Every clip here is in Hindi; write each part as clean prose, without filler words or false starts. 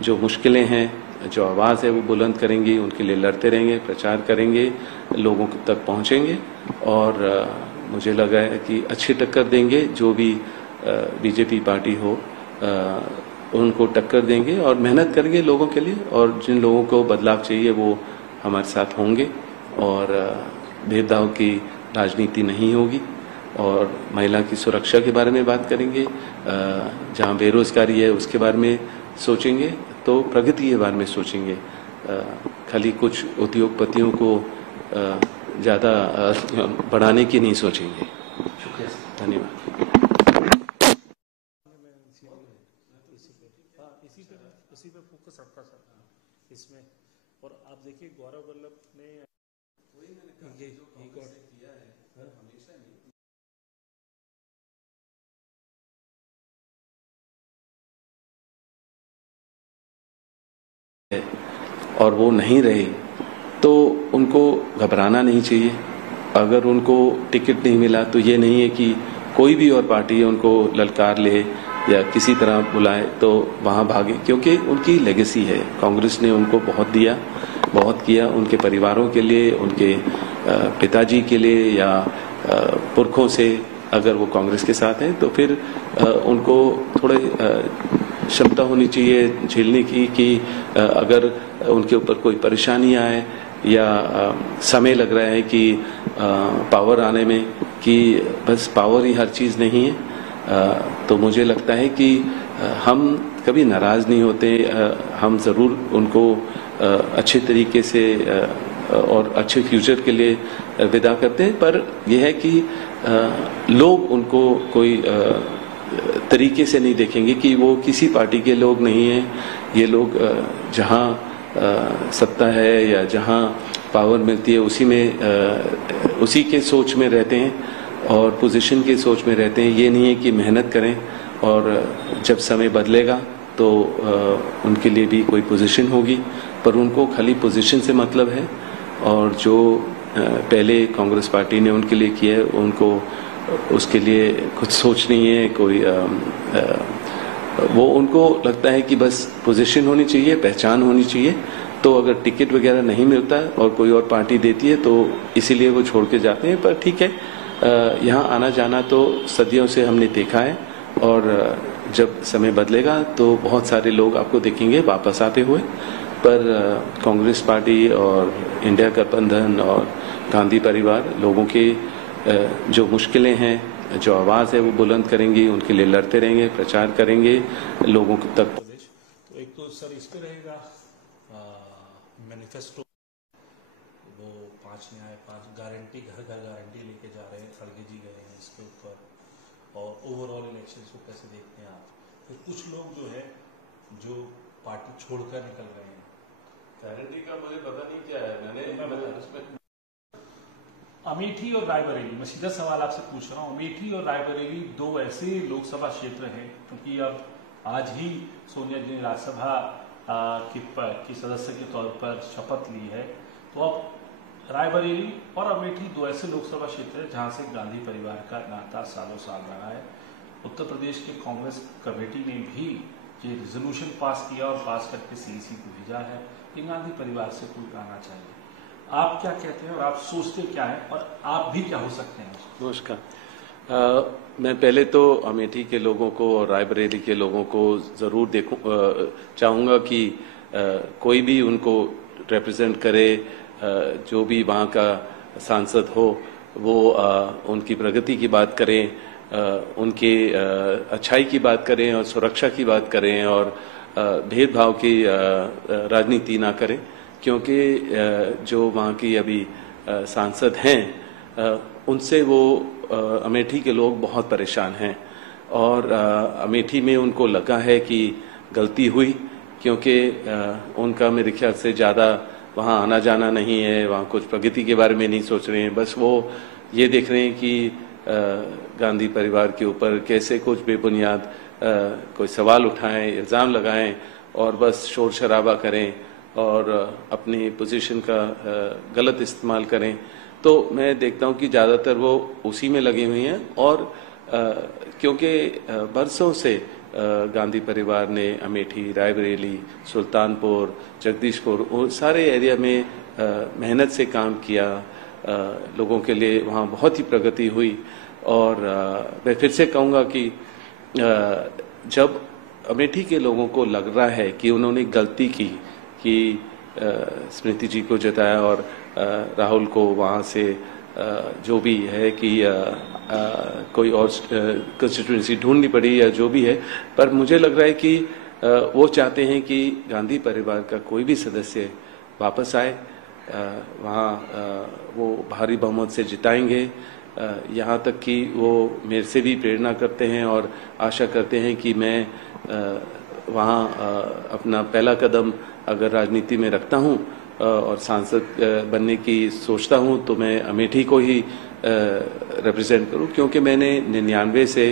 जो मुश्किलें हैं, जो आवाज़ है वो बुलंद करेंगी, उनके लिए लड़ते रहेंगे, प्रचार करेंगे, लोगों तक पहुंचेंगे और मुझे लगा है कि अच्छी टक्कर देंगे। जो भी बीजेपी पार्टी हो उनको टक्कर देंगे और मेहनत करेंगे लोगों के लिए, और जिन लोगों को बदलाव चाहिए वो हमारे साथ होंगे और भेदभाव की राजनीति नहीं होगी। और महिला की सुरक्षा के बारे में बात करेंगे, जहां बेरोजगारी है उसके बारे में सोचेंगे, तो प्रगति के बारे में सोचेंगे। खाली कुछ उद्योगपतियों को ज़्यादा बढ़ाने की नहीं सोचेंगे। धन्यवाद। इसी पे फोकस रखा सर इसमें। और आप देखिए गौरव वल्लभ ने ये किया है हमेशा नहीं, और वो नहीं रहे तो उनको घबराना नहीं चाहिए। अगर उनको टिकट नहीं मिला तो ये नहीं है कि कोई भी और पार्टी उनको ललकार ले या किसी तरह बुलाए तो वहाँ भागे, क्योंकि उनकी लेगेसी है। कांग्रेस ने उनको बहुत दिया, बहुत किया उनके परिवारों के लिए, उनके पिताजी के लिए या पुरखों से। अगर वो कांग्रेस के साथ हैं तो फिर उनको थोड़े क्षमता होनी चाहिए झेलने की कि अगर उनके ऊपर कोई परेशानी आए या समय लग रहा है कि पावर आने में, कि बस पावर ही हर चीज़ नहीं है, तो मुझे लगता है कि हम कभी नाराज़ नहीं होते। हम ज़रूर उनको अच्छे तरीके से और अच्छे फ्यूचर के लिए विदा करते हैं, पर यह है कि लोग उनको कोई तरीके से नहीं देखेंगे कि वो किसी पार्टी के लोग नहीं हैं। ये लोग जहाँ सत्ता है या जहाँ पावर मिलती है उसी के सोच में रहते हैं और पोजीशन के सोच में रहते हैं। ये नहीं है कि मेहनत करें और जब समय बदलेगा तो उनके लिए भी कोई पोजीशन होगी, पर उनको खाली पोजीशन से मतलब है। और जो पहले कांग्रेस पार्टी ने उनके लिए किया है उनको उसके लिए कुछ सोच नहीं है कोई। वो उनको लगता है कि बस पोजीशन होनी चाहिए, पहचान होनी चाहिए। तो अगर टिकट वगैरह नहीं मिलता और कोई और पार्टी देती है तो इसीलिए वो छोड़ के जाते हैं। पर ठीक है, यहाँ आना जाना तो सदियों से हमने देखा है और जब समय बदलेगा तो बहुत सारे लोग आपको देखेंगे वापस आते हुए। पर कांग्रेस पार्टी और इंडिया गठबंधन और गांधी परिवार लोगों के जो मुश्किलें हैं, जो आवाज़ है वो बुलंद करेंगी, उनके लिए लड़ते रहेंगे, प्रचार करेंगे लोगों तक। तो एक तो सर इस पे रहेगा मैनिफेस्टो, वो 5 न्याय 5 गारंटी, घर घर गारंटी लेके जा रहे हैं, खड़गे जी गए हैं इसके ऊपर। और ओवरऑल इलेक्शन को कैसे देखते हैं आप? फिर कुछ लोग जो है जो पार्टी छोड़कर निकल रहे हैं। गारंटी का मुझे पता नहीं क्या है, मैंने अमेठी और रायबरेली, मैं सीधा सवाल आपसे पूछ रहा हूँ। अमेठी और रायबरेली दो ऐसे लोकसभा क्षेत्र हैं, क्योंकि अब आज ही सोनिया जी ने राज्यसभा की सदस्य के तौर पर शपथ ली है। तो अब रायबरेली और अमेठी दो ऐसे लोकसभा क्षेत्र है जहां से गांधी परिवार का नाता सालों साल रहा है। उत्तर प्रदेश के कांग्रेस कमेटी ने भी ये रिजोल्यूशन पास किया और पास करके सीईसी को भेजा है कि गांधी परिवार से कोई आना चाहिए। आप क्या कहते हैं और आप सोचते क्या है और आप भी क्या हो सकते हैं? नमस्कार। मैं पहले तो अमेठी के लोगों को और रायबरेली के लोगों को ज़रूर चाहूँगा कि कोई भी उनको रिप्रेजेंट करे, जो भी वहाँ का सांसद हो वो उनकी प्रगति की बात करें, उनके अच्छाई की बात करें और सुरक्षा की बात करें और भेदभाव की राजनीति ना करें। क्योंकि जो वहाँ की अभी सांसद हैं उनसे वो अमेठी के लोग बहुत परेशान हैं और अमेठी में उनको लगा है कि गलती हुई, क्योंकि उनका मेरे ख्याल से ज़्यादा वहाँ आना जाना नहीं है, वहाँ कुछ प्रगति के बारे में नहीं सोच रहे हैं। बस वो ये देख रहे हैं कि गांधी परिवार के ऊपर कैसे कुछ बेबुनियाद कोई सवाल उठाएं, इल्ज़ाम लगाएं और बस शोर शराबा करें और अपनी पोजीशन का गलत इस्तेमाल करें। तो मैं देखता हूं कि ज़्यादातर वो उसी में लगे हुए हैं और क्योंकि बरसों से गांधी परिवार ने अमेठी, रायबरेली, सुल्तानपुर, जगदीशपुर और सारे एरिया में मेहनत से काम किया। लोगों के लिए वहाँ बहुत ही प्रगति हुई। और मैं फिर से कहूँगा कि जब अमेठी के लोगों को लग रहा है कि उन्होंने गलती की कि स्मृति जी को जिताया और राहुल को वहाँ से जो भी है कि कोई और कंस्टिट्यूएंसी ढूंढनी पड़ी या जो भी है, पर मुझे लग रहा है कि वो चाहते हैं कि गांधी परिवार का कोई भी सदस्य वापस आए, वहाँ वो भारी बहुमत से जिताएंगे। यहाँ तक कि वो मेरे से भी प्रेरणा करते हैं और आशा करते हैं कि मैं वहाँ अपना पहला कदम अगर राजनीति में रखता हूँ और सांसद बनने की सोचता हूँ तो मैं अमेठी को ही रिप्रेजेंट करूँ, क्योंकि मैंने 99 से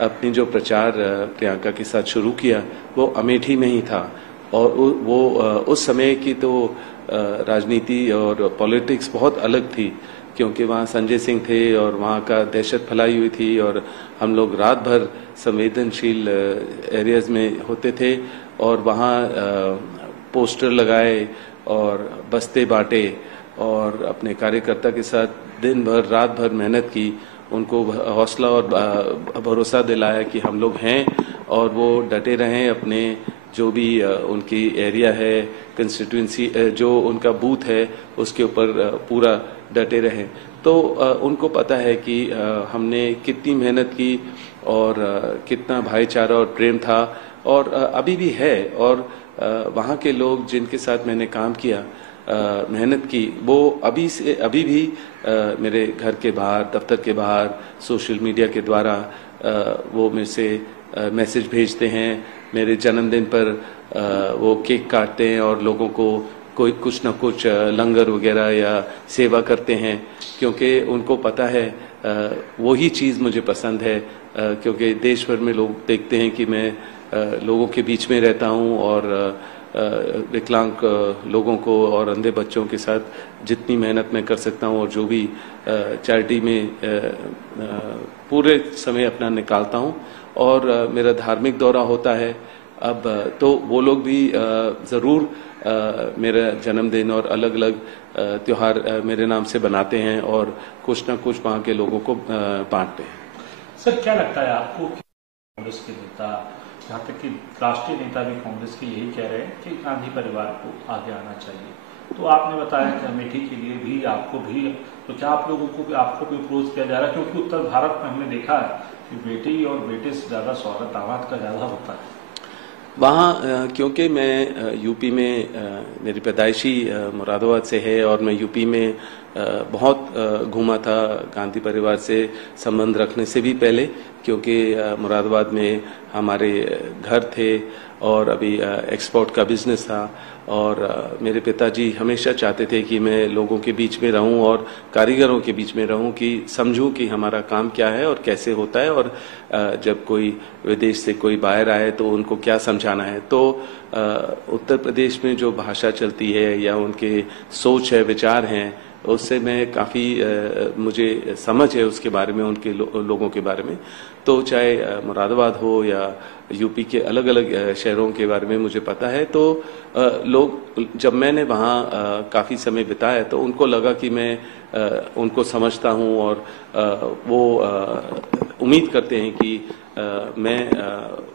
अपनी जो प्रचार प्रियंका के साथ शुरू किया वो अमेठी में ही था। और वो उस समय की तो राजनीति और पॉलिटिक्स बहुत अलग थी, क्योंकि वहाँ संजय सिंह थे और वहाँ का दहशत फैलाई हुई थी और हम लोग रात भर संवेदनशील एरियाज में होते थे और वहाँ पोस्टर लगाए और बस्ते बांटे और अपने कार्यकर्ता के साथ दिन भर रात भर मेहनत की, उनको हौसला और भरोसा दिलाया कि हम लोग हैं और वो डटे रहें अपने जो भी उनकी एरिया है, कंस्टिट्यूंसी जो उनका बूथ है उसके ऊपर पूरा डटे रहें। तो उनको पता है कि हमने कितनी मेहनत की और कितना भाईचारा और प्रेम था और अभी भी है। और वहाँ के लोग जिनके साथ मैंने काम किया, मेहनत की, वो अभी भी मेरे घर के बाहर, दफ्तर के बाहर, सोशल मीडिया के द्वारा वो मेरे से मैसेज भेजते हैं। मेरे जन्मदिन पर वो केक काटते हैं और लोगों को कोई कुछ न कुछ लंगर वगैरह या सेवा करते हैं, क्योंकि उनको पता है वही चीज़ मुझे पसंद है। क्योंकि देश भर में लोग देखते हैं कि मैं लोगों के बीच में रहता हूँ और विकलांग लोगों को और अंधे बच्चों के साथ जितनी मेहनत मैं कर सकता हूँ और जो भी चैरिटी में पूरे समय अपना निकालता हूँ। और मेरा धार्मिक दौरा होता है अब, तो वो लोग भी ज़रूर मेरा जन्मदिन और अलग अलग त्योहार मेरे नाम से बनाते हैं और कुछ ना कुछ वहाँ के लोगों को बांटते हैं। सर, क्या लगता है आपको कि कांग्रेस के नेता, यहाँ तक कि राष्ट्रीय नेता भी कांग्रेस के यही कह रहे हैं कि गांधी परिवार को आगे आना चाहिए, तो आपने बताया कि अमेठी के लिए भी आपको भी, तो क्या आप लोगों को आपको भी अप्रोच किया जा रहा है? क्योंकि उत्तर भारत में हमने देखा है कि बेटी और बेटे से ज़्यादा स्वागत दामाद का ज़्यादा होता है वहाँ। क्योंकि मैं यूपी में, मेरी पैदाइशी मुरादाबाद से है और मैं यूपी में बहुत घूमा था गांधी परिवार से संबंध रखने से भी पहले, क्योंकि मुरादाबाद में हमारे घर थे और अभी एक्सपोर्ट का बिजनेस था और मेरे पिताजी हमेशा चाहते थे कि मैं लोगों के बीच में रहूं और कारीगरों के बीच में रहूं, कि समझूं कि हमारा काम क्या है और कैसे होता है और जब कोई विदेश से कोई बाहर आए तो उनको क्या समझाना है। तो उत्तर प्रदेश में जो भाषा चलती है या उनके सोच है, विचार हैं, उससे मैं काफ़ी मुझे समझ है उसके बारे में, उनके लोगों के बारे में। तो चाहे मुरादाबाद हो या यूपी के अलग अलग शहरों के बारे में मुझे पता है। तो लोग, जब मैंने वहाँ काफ़ी समय बिताया तो उनको लगा कि मैं उनको समझता हूँ और वो उम्मीद करते हैं कि मैं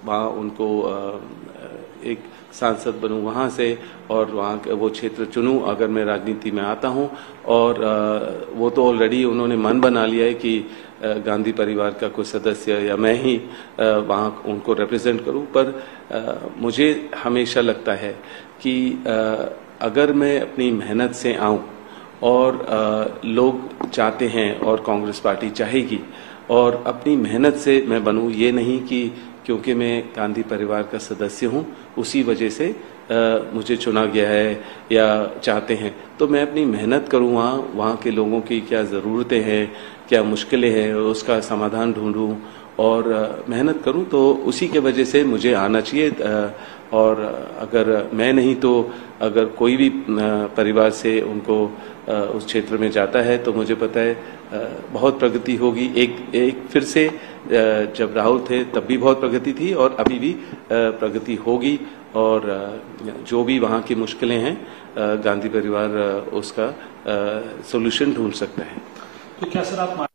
वहाँ उनको एक सांसद बनूं वहाँ से और वहाँ वो क्षेत्र चुनूं अगर मैं राजनीति में आता हूँ। और वो तो ऑलरेडी उन्होंने मन बना लिया है कि गांधी परिवार का कोई सदस्य या मैं ही वहाँ उनको रिप्रेजेंट करूं। पर मुझे हमेशा लगता है कि अगर मैं अपनी मेहनत से आऊं और लोग चाहते हैं और कांग्रेस पार्टी चाहेगी और अपनी मेहनत से मैं बनूं, ये नहीं कि क्योंकि मैं गांधी परिवार का सदस्य हूं उसी वजह से मुझे चुना गया है या चाहते हैं, तो मैं अपनी मेहनत करूं, वहाँ के लोगों की क्या ज़रूरतें हैं, क्या मुश्किलें हैं, उसका समाधान ढूंढूं और मेहनत करूं, तो उसी के वजह से मुझे आना चाहिए। और अगर मैं नहीं तो अगर कोई भी परिवार से उनको उस क्षेत्र में जाता है तो मुझे पता है बहुत प्रगति होगी। एक फिर से जब राहुल थे तब भी बहुत प्रगति थी और अभी भी प्रगति होगी और जो भी वहाँ की मुश्किलें हैं गांधी परिवार उसका सॉल्यूशन ढूंढ सकता है। तो क्या सर आप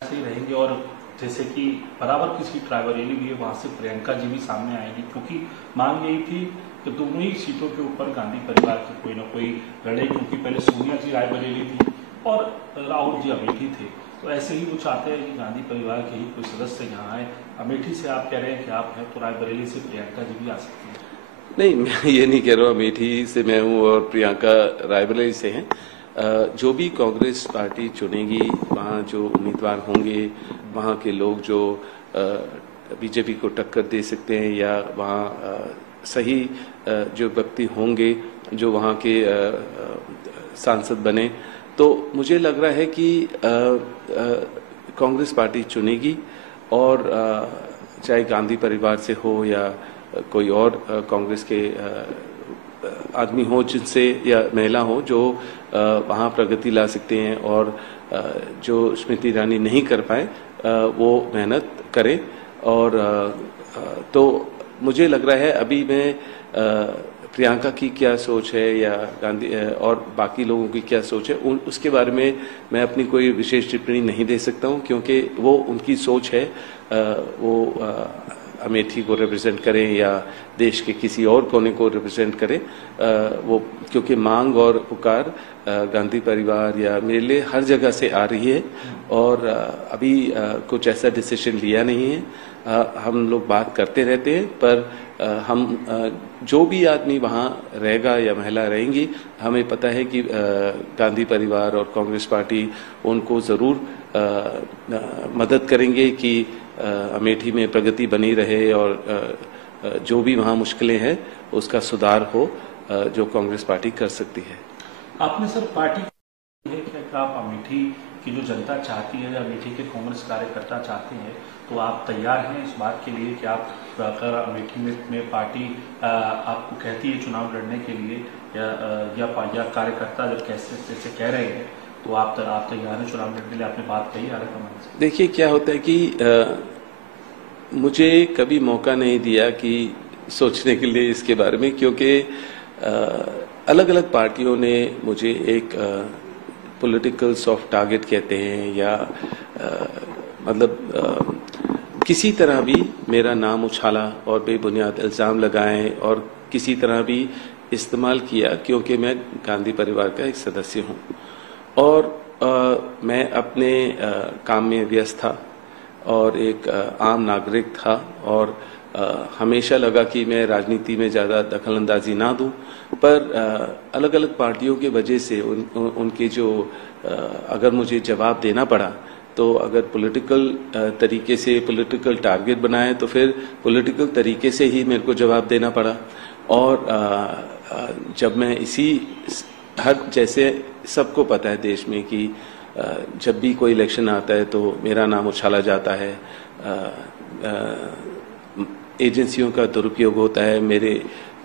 ऐसे ही रहेंगे और जैसे कि बराबर की सीट रायबरेली भी है वहाँ से प्रियंका जी भी सामने आएगी, क्योंकि मांग यही थी कि दोनों ही सीटों के ऊपर गांधी परिवार की कोई ना कोई लड़े, क्योंकि पहले सोनिया जी रायबरेली थी और राहुल जी अमेठी थे, तो ऐसे ही वो चाहते हैं कि गांधी परिवार के ही कोई सदस्य यहाँ आए। अमेठी से आप कह रहे हैं कि आप हैं, तो रायबरेली से प्रियंका जी भी आ सकती हैं। नहीं, मैं ये नहीं कह रहा हूँ अमेठी से मैं हूँ और प्रियंका रायबरेली से हैं। जो भी कांग्रेस पार्टी चुनेगी वहाँ जो उम्मीदवार होंगे, वहाँ के लोग जो बीजेपी को टक्कर दे सकते हैं या वहाँ सही जो व्यक्ति होंगे जो वहाँ के सांसद बने, तो मुझे लग रहा है कि कांग्रेस पार्टी चुनेगी और चाहे गांधी परिवार से हो या कोई और कांग्रेस के आदमी हो जिनसे या महिला हो जो वहाँ प्रगति ला सकते हैं और जो स्मृति ईरानी नहीं कर पाए वो मेहनत करें। और तो मुझे लग रहा है अभी मैं प्रियंका की क्या सोच है या गांधी और बाकी लोगों की क्या सोच है उसके बारे में मैं अपनी कोई विशेष टिप्पणी नहीं दे सकता हूं, क्योंकि वो उनकी सोच है। वो अमेठी को रिप्रेजेंट करें या देश के किसी और कोने को रिप्रेजेंट करें, वो क्योंकि मांग और पुकार गांधी परिवार या मेरे लिए हर जगह से आ रही है और अभी कुछ ऐसा डिसीजन लिया नहीं है। हम लोग बात करते रहते हैं, पर हम जो भी आदमी वहाँ रहेगा या महिला रहेंगी, हमें पता है कि गांधी परिवार और कांग्रेस पार्टी उनको ज़रूर मदद करेंगे कि अमेठी में प्रगति बनी रहे और जो भी वहाँ मुश्किलें हैं उसका सुधार हो जो कांग्रेस पार्टी कर सकती है। आपने सर पार्टी है कि आप अमेठी की जो जनता चाहती है या अमेठी के कांग्रेस कार्यकर्ता चाहते हैं, तो आप तैयार हैं इस बात के लिए कि आप अगर अमेठी में पार्टी आपको कहती है चुनाव लड़ने के लिए या कार्यकर्ता जब कैसे कह रहे हैं, तो आप तैयार हैं चुनाव लड़ने के लिए? आपने बात कही आलाकमान से। देखिए क्या होता है कि मुझे कभी मौका नहीं दिया कि सोचने के लिए इसके बारे में, क्योंकि अलग अलग पार्टियों ने मुझे एक पॉलिटिकल सॉफ्ट टारगेट कहते हैं या मतलब किसी तरह भी मेरा नाम उछाला और बेबुनियाद इल्ज़ाम लगाए और किसी तरह भी इस्तेमाल किया, क्योंकि मैं गांधी परिवार का एक सदस्य हूं और मैं अपने काम में व्यस्त था और एक आम नागरिक था और हमेशा लगा कि मैं राजनीति में ज़्यादा दखलंदाजी ना दूं, पर अलग अलग पार्टियों की वजह से उनके जो अगर मुझे जवाब देना पड़ा, तो अगर पॉलिटिकल तरीके से पॉलिटिकल टारगेट बनाए तो फिर पॉलिटिकल तरीके से ही मेरे को जवाब देना पड़ा। और जब मैं जैसे सबको पता है देश में कि जब भी कोई इलेक्शन आता है तो मेरा नाम उछाला जाता है, एजेंसियों का दुरुपयोग होता है मेरे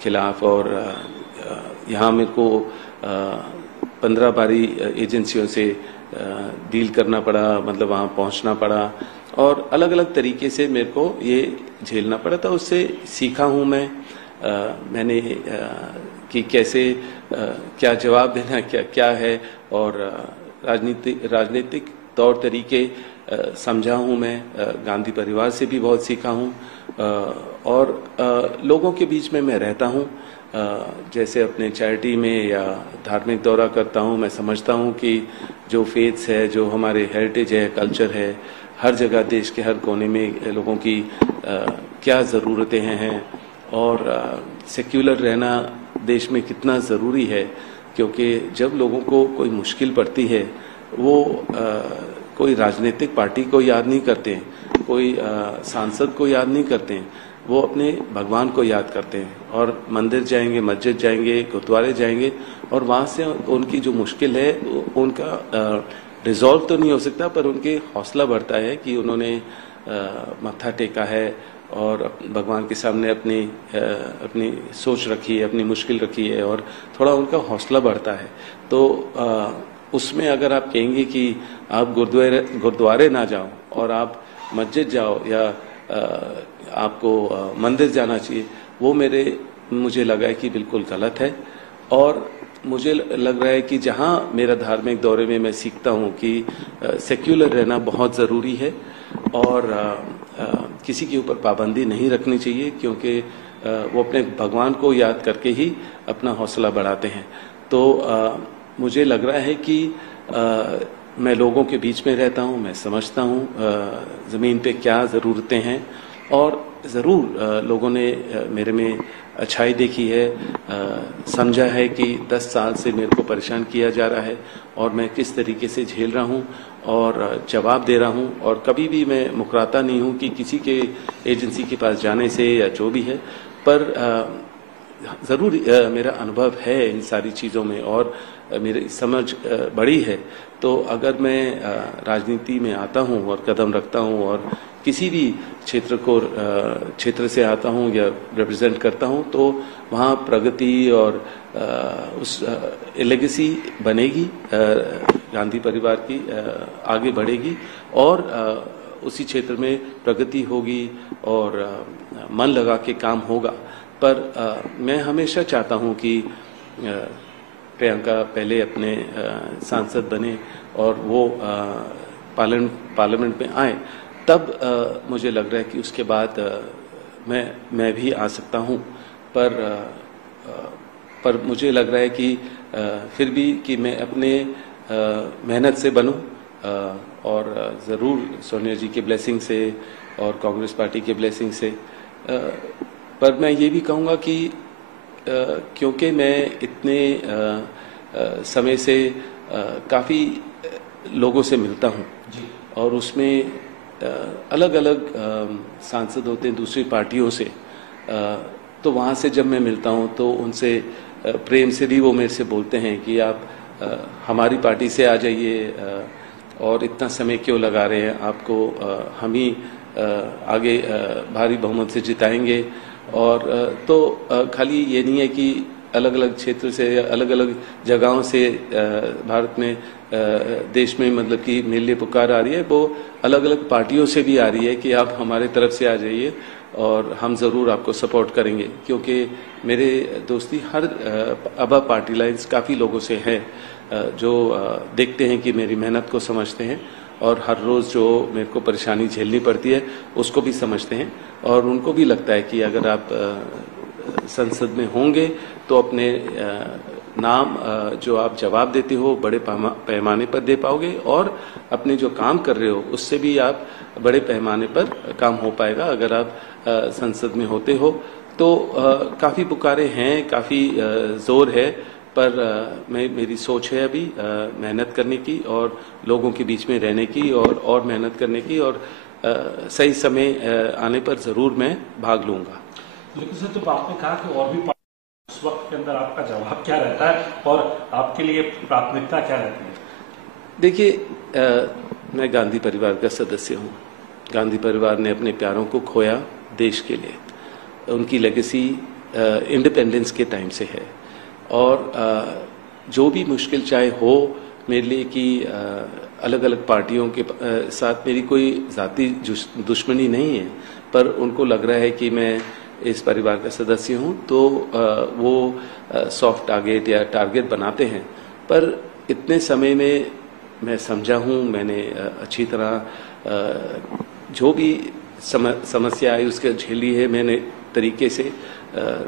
खिलाफ और यहाँ मेरे को 15 बारी एजेंसियों से डील करना पड़ा, मतलब वहाँ पहुँचना पड़ा और अलग अलग तरीके से मेरे को ये झेलना पड़ा था। उससे सीखा हूँ मैंने कि कैसे क्या जवाब देना क्या है और राजनीतिक तौर तरीके समझा हूँ मैं, गांधी परिवार से भी बहुत सीखा हूँ और लोगों के बीच में मैं रहता हूँ, जैसे अपने चैरिटी में या धार्मिक दौरा करता हूँ। मैं समझता हूँ कि जो फेथ्स है, जो हमारे हेरिटेज है, कल्चर है, हर जगह देश के हर कोने में लोगों की क्या ज़रूरतें हैं और सेक्युलर रहना देश में कितना ज़रूरी है, क्योंकि जब लोगों को कोई मुश्किल पड़ती है वो कोई राजनीतिक पार्टी को याद नहीं करते, कोई सांसद को याद नहीं करते, वो अपने भगवान को याद करते हैं और मंदिर जाएंगे, मस्जिद जाएंगे, गुरुद्वारे जाएंगे और वहाँ से उनकी जो मुश्किल है उनका रिजॉल्व तो नहीं हो सकता, पर उनके हौसला बढ़ता है कि उन्होंने मत्था टेका है और भगवान के सामने अपनी सोच रखी है, अपनी मुश्किल रखी है और थोड़ा उनका हौसला बढ़ता है। तो उसमें अगर आप कहेंगे कि आप गुरुद्वारे ना जाओ और आप मस्जिद जाओ या आपको मंदिर जाना चाहिए, वो मुझे लगा है कि बिल्कुल गलत है। और मुझे लग रहा है कि जहाँ मेरा धार्मिक दौरे में मैं सीखता हूँ कि सेक्युलर रहना बहुत ज़रूरी है और किसी के ऊपर पाबंदी नहीं रखनी चाहिए, क्योंकि वो अपने भगवान को याद करके ही अपना हौसला बढ़ाते हैं। तो मुझे लग रहा है कि मैं लोगों के बीच में रहता हूँ, मैं समझता हूँ ज़मीन पे क्या ज़रूरतें हैं, और ज़रूर लोगों ने मेरे में अच्छाई देखी है, समझा है कि 10 साल से मेरे को परेशान किया जा रहा है और मैं किस तरीके से झेल रहा हूँ और जवाब दे रहा हूँ, और कभी भी मैं मुकराता नहीं हूँ कि किसी के एजेंसी के पास जाने से या जो भी है। पर ज़रूर मेरा अनुभव है इन सारी चीज़ों में और मेरी समझ बड़ी है। तो अगर मैं राजनीति में आता हूँ और कदम रखता हूँ और किसी भी क्षेत्र से आता हूँ या रिप्रेजेंट करता हूँ, तो वहाँ प्रगति और उस लेगेसी बनेगी, गांधी परिवार की आगे बढ़ेगी और उसी क्षेत्र में प्रगति होगी और मन लगा के काम होगा। पर मैं हमेशा चाहता हूँ कि प्रियंका पहले अपने सांसद बने और वो पार्लियामेंट में आए, तब मुझे लग रहा है कि उसके बाद मैं भी आ सकता हूँ। पर मुझे लग रहा है कि फिर भी कि मैं अपने मेहनत से बनूं और ज़रूर सोनिया जी के ब्लेसिंग से और कांग्रेस पार्टी के ब्लेसिंग से। पर मैं ये भी कहूँगा कि क्योंकि मैं इतने समय से काफ़ी लोगों से मिलता हूँ और उसमें अलग अलग सांसद होते हैं दूसरी पार्टियों से, तो वहाँ से जब मैं मिलता हूँ तो उनसे प्रेम से भी वो मेरे से बोलते हैं कि आप हमारी पार्टी से आ जाइए और इतना समय क्यों लगा रहे हैं, आपको हम ही आगे भारी बहुमत से जिताएंगे। और तो खाली ये नहीं है कि अलग अलग क्षेत्र से या अलग अलग जगहों से भारत में देश में मतलब कि मेरे लिए पुकार आ रही है, वो अलग अलग पार्टियों से भी आ रही है कि आप हमारे तरफ से आ जाइए और हम ज़रूर आपको सपोर्ट करेंगे। क्योंकि मेरे दोस्ती हर अबव पार्टी लाइन्स काफ़ी लोगों से है जो देखते हैं कि मेरी मेहनत को समझते हैं और हर रोज़ जो मेरे को परेशानी झेलनी पड़ती है उसको भी समझते हैं, और उनको भी लगता है कि अगर आप संसद में होंगे तो अपने नाम जो आप जवाब देते हो बड़े पैमाने पर दे पाओगे और अपने जो काम कर रहे हो उससे भी आप बड़े पैमाने पर काम हो पाएगा अगर आप संसद में होते हो। तो काफ़ी पुकारे हैं, काफ़ी जोर है, पर मेरी सोच है अभी मेहनत करने की और लोगों के बीच में रहने की और मेहनत करने की, और सही समय आने पर ज़रूर मैं भाग लूँगा। लेकिन सर, तो आपने कहा कि और भी उस वक्त के अंदर आपका जवाब क्या रहता है और आपके लिए प्राथमिकता क्या रहती है? देखिए, मैं गांधी परिवार का सदस्य हूँ। गांधी परिवार ने अपने प्यारों को खोया देश के लिए, उनकी लेगेसी इंडिपेंडेंस के टाइम से है, और जो भी मुश्किल चाहे हो मेरे लिए कि अलग अलग पार्टियों के साथ मेरी कोई ज़ाती दुश्मनी नहीं है, पर उनको लग रहा है कि मैं इस परिवार का सदस्य हूं, तो वो सॉफ्ट टारगेट या टारगेट बनाते हैं। पर इतने समय में मैं समझा हूं, मैंने अच्छी तरह जो भी समस्या आई उसके झेली है मैंने तरीके से,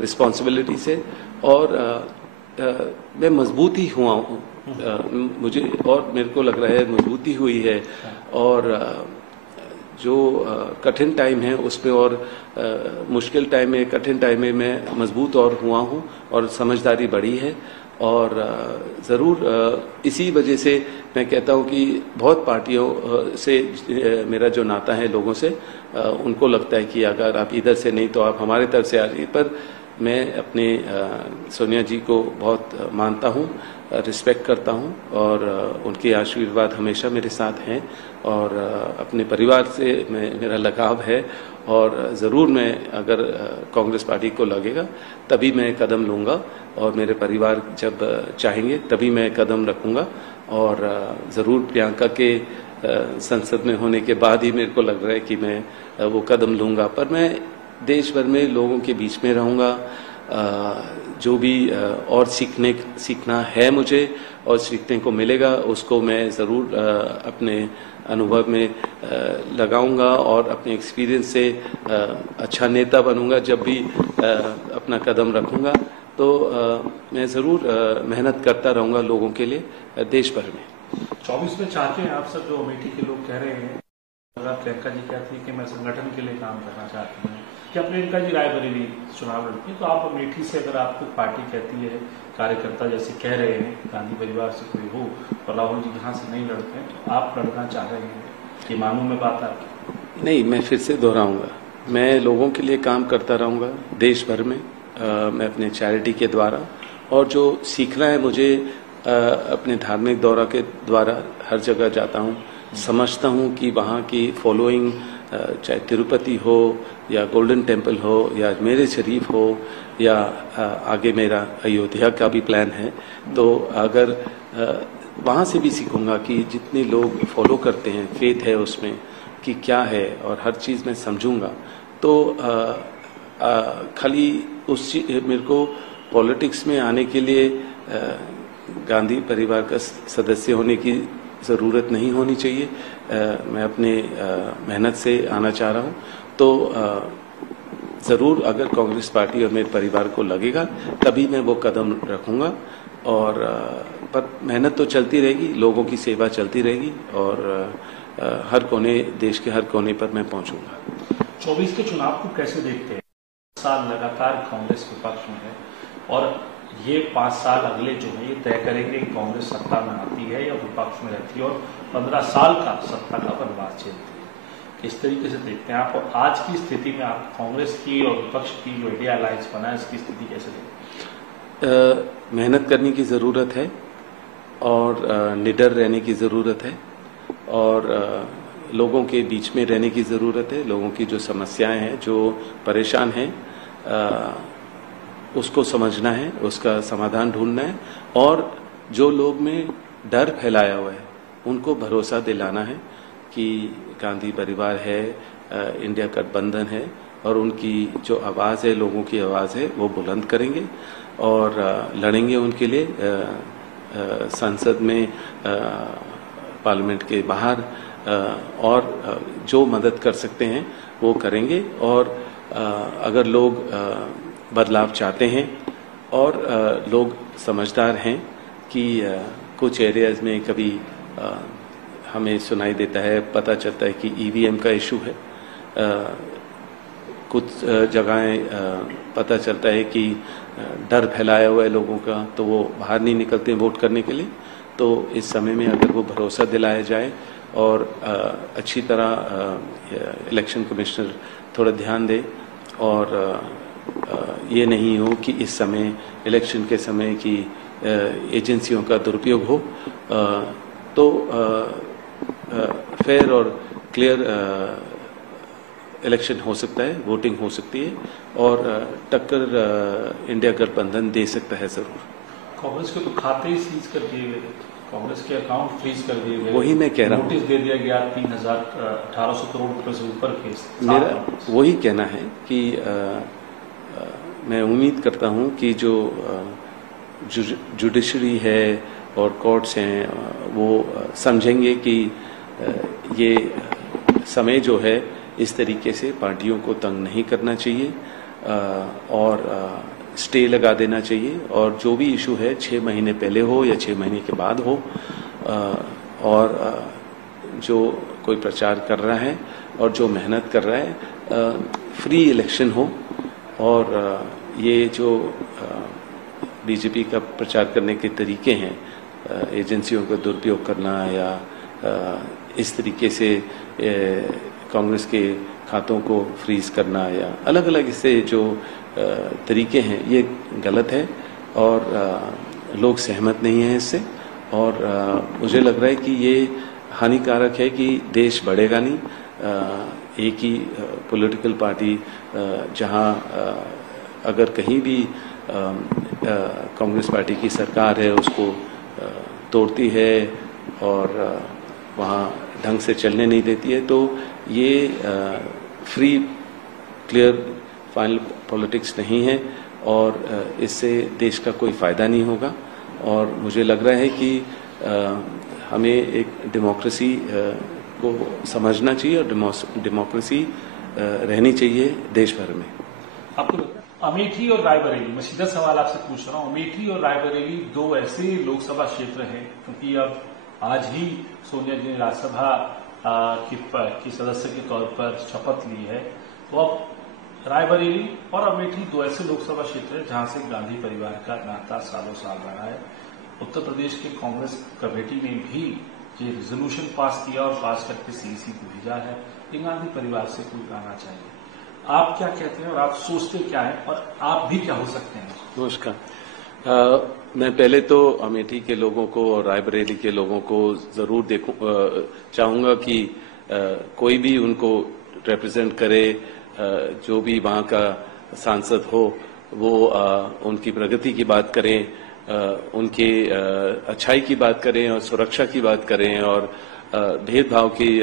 रिस्पॉन्सिबिलिटी से, और मैं मजबूत ही हुआ हूँ, मुझे और मेरे को लग रहा है मजबूती हुई है, और जो कठिन टाइम है उसमें और मुश्किल टाइम में, कठिन टाइम में मैं मजबूत और हुआ हूँ और समझदारी बढ़ी है। और ज़रूर इसी वजह से मैं कहता हूँ कि बहुत पार्टियों से मेरा जो नाता है लोगों से, उनको लगता है कि अगर आप इधर से नहीं तो आप हमारे तरफ से आ जाइए। पर मैं अपने सोनिया जी को बहुत मानता हूँ, रिस्पेक्ट करता हूँ, और उनके आशीर्वाद हमेशा मेरे साथ हैं, और अपने परिवार से मेरा लगाव है, और ज़रूर मैं अगर कांग्रेस पार्टी को लगेगा तभी मैं कदम लूँगा, और मेरे परिवार जब चाहेंगे तभी मैं कदम रखूँगा, और ज़रूर प्रियंका के संसद में होने के बाद ही मेरे को लग रहा है कि मैं वो कदम लूँगा। पर मैं देश भर में लोगों के बीच में रहूँगा। जो भी और सीखना है मुझे और सीखने को मिलेगा उसको मैं ज़रूर अपने अनुभव में लगाऊंगा और अपने एक्सपीरियंस से अच्छा नेता बनूंगा। जब भी अपना कदम रखूंगा तो मैं ज़रूर मेहनत करता रहूंगा लोगों के लिए देश भर में। 24 में चाहते हैं आप सब, जो अमेठी के लोग कह रहे हैं, अगर प्रियंका जी कहती है कि मैं संगठन के लिए काम करना चाहती हूँ, कि प्रियंका जी रायबरेली चुनाव लड़ती है, तो आप अमेठी से अगर आपको पार्टी कहती है, कार्यकर्ता जैसे कह रहे हैं गांधी परिवार से कोई हो और राहुल जी यहाँ से नहीं लड़ते हैं, तो आप लड़ना चाह रहे हैं, ये मानूं में बात आपकी? नहीं, मैं फिर से दोहराऊंगा, मैं लोगों के लिए काम करता रहूंगा देश भर में। मैं अपने चैरिटी के द्वारा और जो सीखना है मुझे अपने धार्मिक दौरा के द्वारा हर जगह जाता हूँ, समझता हूँ कि वहाँ की फॉलोइंग, चाहे तिरुपति हो या गोल्डन टेम्पल हो या अजमेर शरीफ हो या आगे मेरा अयोध्या का भी प्लान है, तो अगर वहाँ से भी सीखूंगा कि जितने लोग फॉलो करते हैं, फेथ है उसमें कि क्या है, और हर चीज़ में समझूंगा। तो खाली मेरे को पॉलिटिक्स में आने के लिए गांधी परिवार का सदस्य होने की ज़रूरत नहीं होनी चाहिए। मैं अपने मेहनत से आना चाह रहा हूँ, तो ज़रूर अगर कांग्रेस पार्टी और मेरे परिवार को लगेगा तभी मैं वो कदम रखूँगा। और पर मेहनत तो चलती रहेगी, लोगों की सेवा चलती रहेगी और हर कोने, देश के हर कोने पर मैं पहुँचूँगा। 24 के चुनाव को कैसे देखते हैं? साल लगातार कांग्रेस विपक्ष में है और ये 5 साल अगले जो है ये तय करेंगे कि कांग्रेस सत्ता में आती है या विपक्ष में रहती है, और 15 साल का सत्ता का वनवास झेलती है। किस तरीके से देखते हैं आप, और आज की स्थिति में आप कांग्रेस की और विपक्ष की जो इंडिया अलायंस बना है इसकी स्थिति कैसे देखते हैं? मेहनत करने की ज़रूरत है और निडर रहने की ज़रूरत है और लोगों के बीच में रहने की ज़रूरत है। लोगों की जो समस्याएं हैं, जो परेशान हैं, उसको समझना है, उसका समाधान ढूंढना है और जो लोग में डर फैलाया हुआ है उनको भरोसा दिलाना है कि गांधी परिवार है, इंडिया गठबंधन है और उनकी जो आवाज़ है, लोगों की आवाज़ है, वो बुलंद करेंगे और लड़ेंगे उनके लिए संसद में, पार्लियामेंट के बाहर, और जो मदद कर सकते हैं वो करेंगे। और अगर लोग बदलाव चाहते हैं और लोग समझदार हैं कि कुछ एरियाज में कभी हमें सुनाई देता है, पता चलता है कि ईवीएम का इशू है, कुछ जगहें पता चलता है कि डर फैलाया हुआ है लोगों का, तो वो बाहर नहीं निकलते हैं वोट करने के लिए। तो इस समय में अगर वो भरोसा दिलाया जाए और अच्छी तरह इलेक्शन कमिश्नर थोड़ा ध्यान दे और ये नहीं हो कि इस समय इलेक्शन के समय की एजेंसियों का दुरुपयोग हो, तो फेयर और क्लियर इलेक्शन हो सकता है, वोटिंग हो सकती है और टक्कर इंडिया गठबंधन दे सकता है ज़रूर। कांग्रेस के तो खाते ही सीज कर दिए गए, कांग्रेस के अकाउंट फ्रीज कर दिए गए, वही मैं कह रहा हूँ, नोटिस दे दिया गया 1800 करोड़ रुपए से ऊपर के। मेरा वही कहना है कि मैं उम्मीद करता हूँ कि जो जुडिशरी है और कोर्ट्स हैं वो समझेंगे कि ये समय जो है इस तरीके से पार्टियों को तंग नहीं करना चाहिए और स्टे लगा देना चाहिए, और जो भी इशू है 6 महीने पहले हो या 6 महीने के बाद हो, और जो कोई प्रचार कर रहा है और जो मेहनत कर रहा है फ्री इलेक्शन हो। और ये जो बीजेपी का प्रचार करने के तरीके हैं, एजेंसियों का दुरुपयोग करना या इस तरीके से कांग्रेस के खातों को फ्रीज करना या अलग अलग इससे जो तरीके हैं, ये गलत है और लोग सहमत नहीं हैं इससे। और मुझे लग रहा है कि ये हानिकारक है कि देश बढ़ेगा नहीं। एक ही पॉलिटिकल पार्टी जहां अगर कहीं भी कांग्रेस पार्टी की सरकार है उसको तोड़ती है और वहाँ ढंग से चलने नहीं देती है। तो ये फ्री क्लियर फाइनल पॉलिटिक्स नहीं है और इससे देश का कोई फायदा नहीं होगा। और मुझे लग रहा है कि हमें एक डेमोक्रेसी को समझना चाहिए और डेमोक्रेसी रहनी चाहिए देश भर में। आपको लगता है अमेठी और रायबरेली, मैं सीधा सवाल आपसे पूछ रहा हूं, अमेठी और रायबरेली दो ऐसे लोकसभा क्षेत्र हैं, क्योंकि अब आज ही सोनिया जी ने राज्यसभा की सदस्य के तौर पर शपथ ली है, तो अब रायबरेली और अमेठी दो ऐसे लोकसभा क्षेत्र हैं जहां से गांधी परिवार का नाता सालों साल रहा है। उत्तर प्रदेश के कांग्रेस कमेटी ने भी ये रेजोल्यूशन पास किया और पास करके सीईसी को भेजा है कि गांधी परिवार से कोई आना चाहिए। आप क्या कहते हैं और आप सोचते क्या है और आप भी क्या हो सकते हैं? नमस्कार। मैं पहले तो अमेठी के लोगों को और रायबरेली के लोगों को जरूर चाहूंगा कि कोई भी उनको रिप्रेजेंट करे, जो भी वहां का सांसद हो वो उनकी प्रगति की बात करें, उनके अच्छाई की बात करें और सुरक्षा की बात करें और भेदभाव की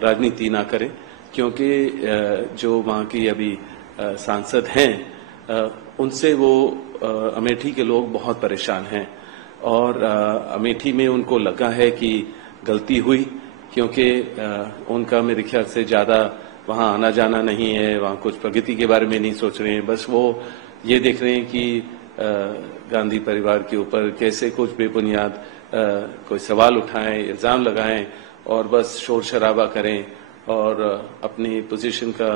राजनीति ना करें, क्योंकि जो वहाँ की अभी सांसद हैं उनसे वो अमेठी के लोग बहुत परेशान हैं और अमेठी में उनको लगा है कि गलती हुई, क्योंकि उनका मेरे ख्याल से ज्यादा वहाँ आना जाना नहीं है, वहाँ कुछ प्रगति के बारे में नहीं सोच रहे हैं, बस वो ये देख रहे हैं कि गांधी परिवार के ऊपर कैसे कुछ बेबुनियाद कोई सवाल उठाएं, इल्जाम लगाएं और बस शोर शराबा करें और अपनी पोजीशन का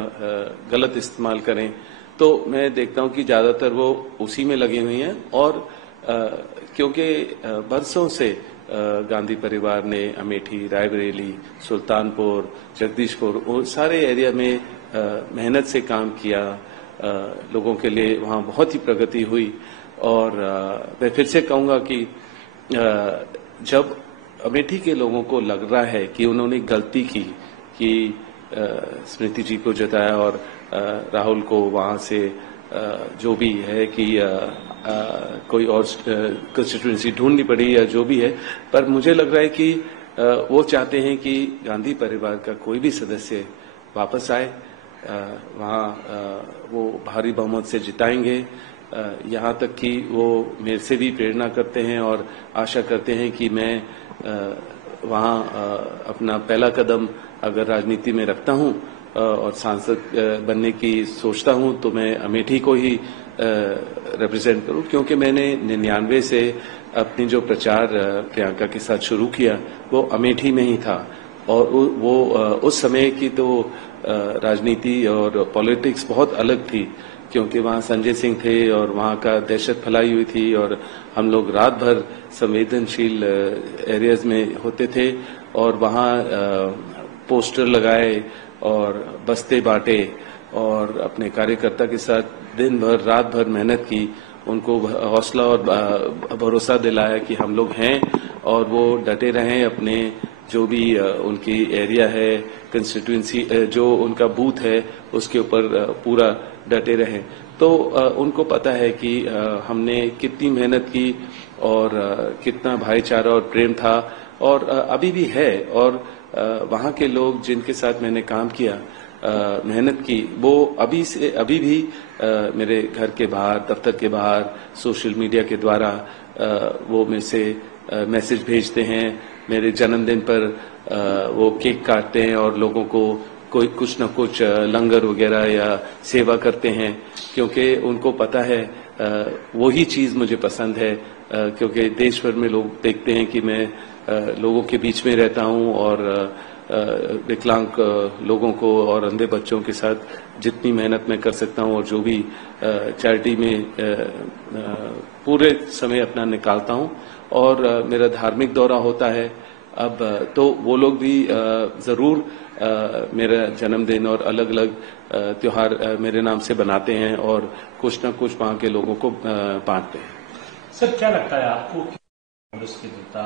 गलत इस्तेमाल करें। तो मैं देखता हूं कि ज्यादातर वो उसी में लगे हुए हैं और क्योंकि बरसों से गांधी परिवार ने अमेठी, रायबरेली, सुल्तानपुर, जगदीशपुर सारे एरिया में मेहनत से काम किया, लोगों के लिए वहां बहुत ही प्रगति हुई। और मैं फिर से कहूंगा कि जब अमेठी के लोगों को लग रहा है कि उन्होंने गलती की कि स्मृति जी को जताया और राहुल को वहां से जो भी है कि कोई और कंस्टिट्यूएंसी ढूंढनी पड़ी या जो भी है, पर मुझे लग रहा है कि वो चाहते हैं कि गांधी परिवार का कोई भी सदस्य वापस आए, वहां वो भारी बहुमत से जिताएंगे। यहाँ तक कि वो मेरे से भी प्रेरणा करते हैं और आशा करते हैं कि मैं वहाँ अपना पहला कदम अगर राजनीति में रखता हूँ और सांसद बनने की सोचता हूँ तो मैं अमेठी को ही रिप्रेजेंट करूँ, क्योंकि मैंने 99 से अपनी जो प्रचार प्रियंका के साथ शुरू किया वो अमेठी में ही था और वो उस समय की तो राजनीति और पॉलिटिक्स बहुत अलग थी, क्योंकि वहाँ संजय सिंह थे और वहाँ का दहशत फैलाई हुई थी और हम लोग रात भर संवेदनशील एरियाज में होते थे और वहाँ पोस्टर लगाए और बस्ते बांटे और अपने कार्यकर्ता के साथ दिन भर रात भर मेहनत की, उनको हौसला और भरोसा दिलाया कि हम लोग हैं और वो डटे रहें, अपने जो भी उनकी एरिया है, कंस्टिट्यूएंसी जो उनका बूथ है उसके ऊपर पूरा डटे रहें। तो उनको पता है कि हमने कितनी मेहनत की और कितना भाईचारा और प्रेम था और अभी भी है। और वहाँ के लोग जिनके साथ मैंने काम किया, मेहनत की, वो अभी भी मेरे घर के बाहर, दफ्तर के बाहर, सोशल मीडिया के द्वारा वो मेरे से मैसेज भेजते हैं। मेरे जन्मदिन पर वो केक काटते हैं और लोगों को कोई कुछ न कुछ लंगर वगैरह या सेवा करते हैं, क्योंकि उनको पता है वही चीज मुझे पसंद है, क्योंकि देश भर में लोग देखते हैं कि मैं लोगों के बीच में रहता हूं और विकलांग लोगों को और अंधे बच्चों के साथ जितनी मेहनत मैं कर सकता हूं और जो भी चैरिटी में पूरे समय अपना निकालता हूं। और मेरा धार्मिक दौरा होता है अब, तो वो लोग भी जरूर मेरा जन्मदिन और अलग अलग त्योहार मेरे नाम से बनाते हैं और कुछ न कुछ वहां के लोगों को बांटते हैं। सर, क्या लगता है आपको कि कांग्रेस के नेता,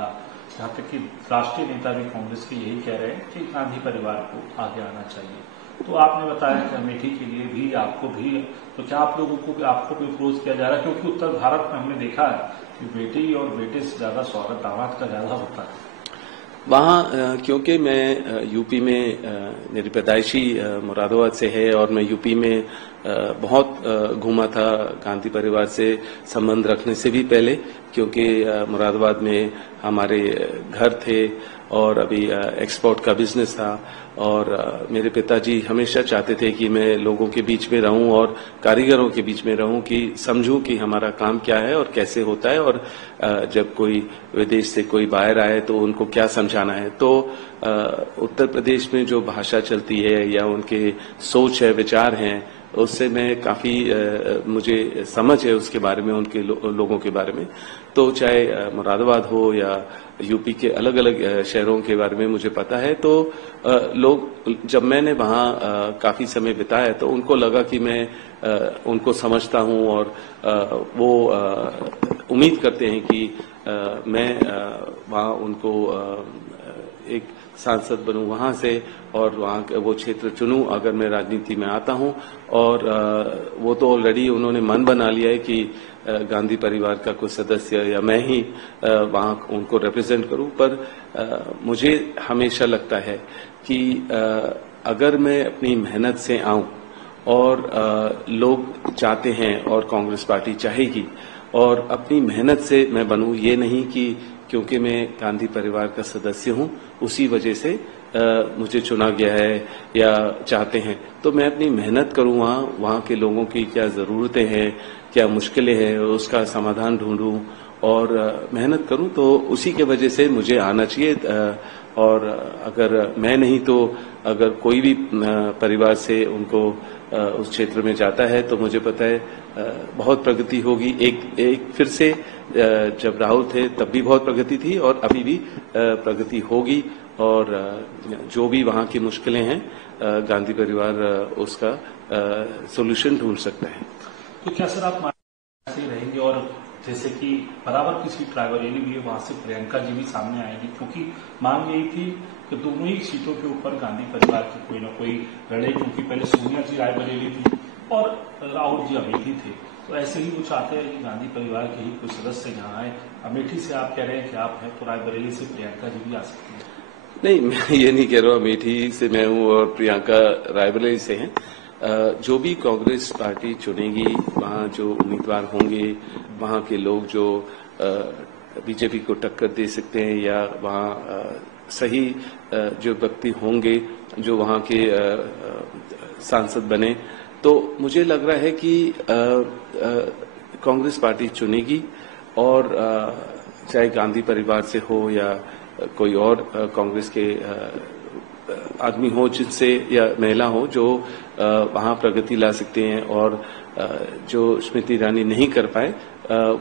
यहाँ तक कि राष्ट्रीय नेता भी कांग्रेस के यही कह रहे हैं कि गांधी परिवार को आगे आना चाहिए, तो आपने बताया कि अमेठी के लिए भी आपको भी, तो क्या आप लोगों को आपको भी अप्रोच किया जा रहा है? क्योंकि उत्तर भारत में हमने देखा है कि बेटी और बेटे से ज्यादा स्वागत दामाद का ज्यादा होता है। वहाँ क्योंकि मैं यूपी में मेरी पैदाइशी मुरादाबाद से है और मैं यूपी में बहुत घूमा था गांधी परिवार से संबंध रखने से भी पहले, क्योंकि मुरादाबाद में हमारे घर थे और अभी एक्सपोर्ट का बिजनेस था और मेरे पिताजी हमेशा चाहते थे कि मैं लोगों के बीच में रहूं और कारीगरों के बीच में रहूं, कि समझूं कि हमारा काम क्या है और कैसे होता है और जब कोई विदेश से कोई बाहर आए तो उनको क्या समझाना है। तो उत्तर प्रदेश में जो भाषा चलती है या उनके सोच है, विचार हैं, उससे मैं काफी मुझे समझ है उसके बारे में, उनके लोगों के बारे में। तो चाहे मुरादाबाद हो या यूपी के अलग अलग शहरों के बारे में मुझे पता है। तो लोग, जब मैंने वहाँ काफी समय बिताया तो उनको लगा कि मैं उनको समझता हूँ और वो उम्मीद करते हैं कि मैं वहाँ उनको एक सांसद बनूं वहां से और वहां वो क्षेत्र चुनूं अगर मैं राजनीति में आता हूं। और वो तो ऑलरेडी उन्होंने मन बना लिया है कि गांधी परिवार का कोई सदस्य या मैं ही वहां उनको रिप्रेजेंट करूं। पर मुझे हमेशा लगता है कि अगर मैं अपनी मेहनत से आऊं और लोग चाहते हैं और कांग्रेस पार्टी चाहेगी और अपनी मेहनत से मैं बनूं, ये नहीं कि क्योंकि मैं गांधी परिवार का सदस्य हूं उसी वजह से मुझे चुना गया है या चाहते हैं। तो मैं अपनी मेहनत करूं, वहाँ के लोगों की क्या ज़रूरतें हैं, क्या मुश्किलें हैं, उसका समाधान ढूंढूं और मेहनत करूं, तो उसी के वजह से मुझे आना चाहिए। और अगर मैं नहीं तो अगर कोई भी परिवार से उनको उस क्षेत्र में जाता है तो मुझे पता है बहुत प्रगति होगी। एक फिर से जब राहुल थे तब भी बहुत प्रगति थी और अभी भी प्रगति होगी और जो भी वहाँ की मुश्किलें हैं गांधी परिवार उसका सॉल्यूशन ढूंढ सकता है। तो क्या सर आप ऐसे ही रहेंगे और जैसे कि बराबर की सीट रायबरेली भी है वहां से प्रियंका जी भी सामने आएगी, क्योंकि मांग यही थी कि दोनों ही सीटों के ऊपर गांधी परिवार की कोई ना कोई लड़े, क्योंकि पहले सोनिया जी रायबरेली थी और राहुल जी अमेठी थे। तो ऐसे ही वो चाहते हैं कि गांधी परिवार के ही कोई सदस्य यहाँ आए। अमेठी से आप कह रहे हैं कि आप हैं, तो रायबरेली से प्रियंका जी भी आ सकती है। नहीं, मैं ये नहीं कह रहा हूँ अमेठी से मैं हूँ और प्रियंका रायबरेली से हैं। जो भी कांग्रेस पार्टी चुनेगी वहाँ जो उम्मीदवार होंगे, वहाँ के लोग जो बीजेपी को टक्कर दे सकते हैं या वहाँ सही जो व्यक्ति होंगे जो वहाँ के सांसद बने, तो मुझे लग रहा है कि कांग्रेस पार्टी चुनेगी और चाहे गांधी परिवार से हो या कोई और कांग्रेस के आदमी हो जिनसे या महिला हो जो वहाँ प्रगति ला सकते हैं और जो स्मृति ईरानी नहीं कर पाए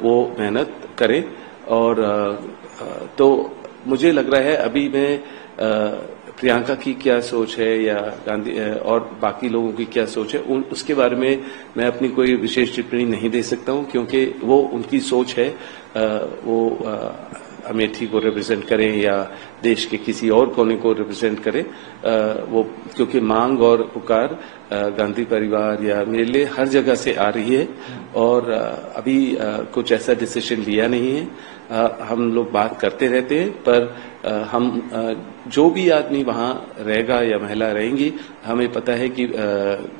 वो मेहनत करें। और तो मुझे लग रहा है अभी मैं प्रियंका की क्या सोच है या गांधी और बाकी लोगों की क्या सोच है उसके बारे में मैं अपनी कोई विशेष टिप्पणी नहीं दे सकता हूं, क्योंकि वो उनकी सोच है। वो अमेठी को रिप्रेजेंट करें या देश के किसी और कोने को रिप्रेजेंट करें, वो क्योंकि मांग और पुकार गांधी परिवार या मेरे लिए हर जगह से आ रही है और अभी कुछ ऐसा डिसीजन लिया नहीं है। हम लोग बात करते रहते हैं, पर हम जो भी आदमी वहां रहेगा या महिला रहेंगी, हमें पता है कि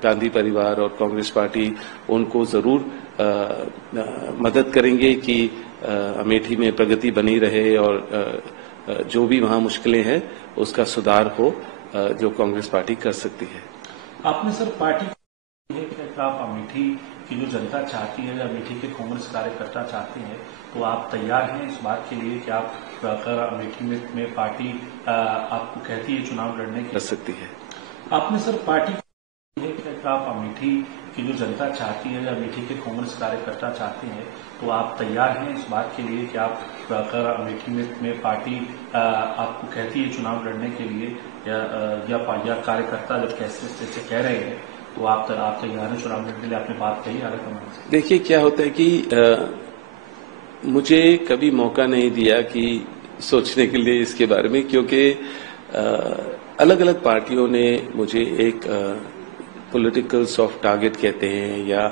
गांधी परिवार और कांग्रेस पार्टी उनको जरूर मदद करेंगे कि अमेठी में प्रगति बनी रहे और जो भी वहां मुश्किलें हैं उसका सुधार हो, जो कांग्रेस पार्टी कर सकती है। आपने सर पार्टी कि आप अमेठी की जो जनता चाहती है या अमेठी के कांग्रेस कार्यकर्ता चाहते हैं, तो आप तैयार हैं इस बात के लिए कि आप अगर अमेठी में पार्टी आपको कहती है चुनाव लड़ने की, कर सकती है? आपने सर पार्टी कि आप अमेठी की जो जनता चाहती है या अमेठी के कांग्रेस कार्यकर्ता चाहते हैं, तो आप तैयार हैं इस बात के लिए कि आप अगर अमेठी में पार्टी आपको कहती है चुनाव लड़ने के लिए या कार्यकर्ता जब कैसे कह रहे हैं तो आप तैयार हैं चुनाव लड़ने के लिए? आपने बात कही आगे से। देखिए क्या होता है कि मुझे कभी मौका नहीं दिया कि सोचने के लिए इसके बारे में, क्योंकि अलग अलग पार्टियों ने मुझे एक पॉलिटिकल सॉफ्ट टारगेट कहते हैं या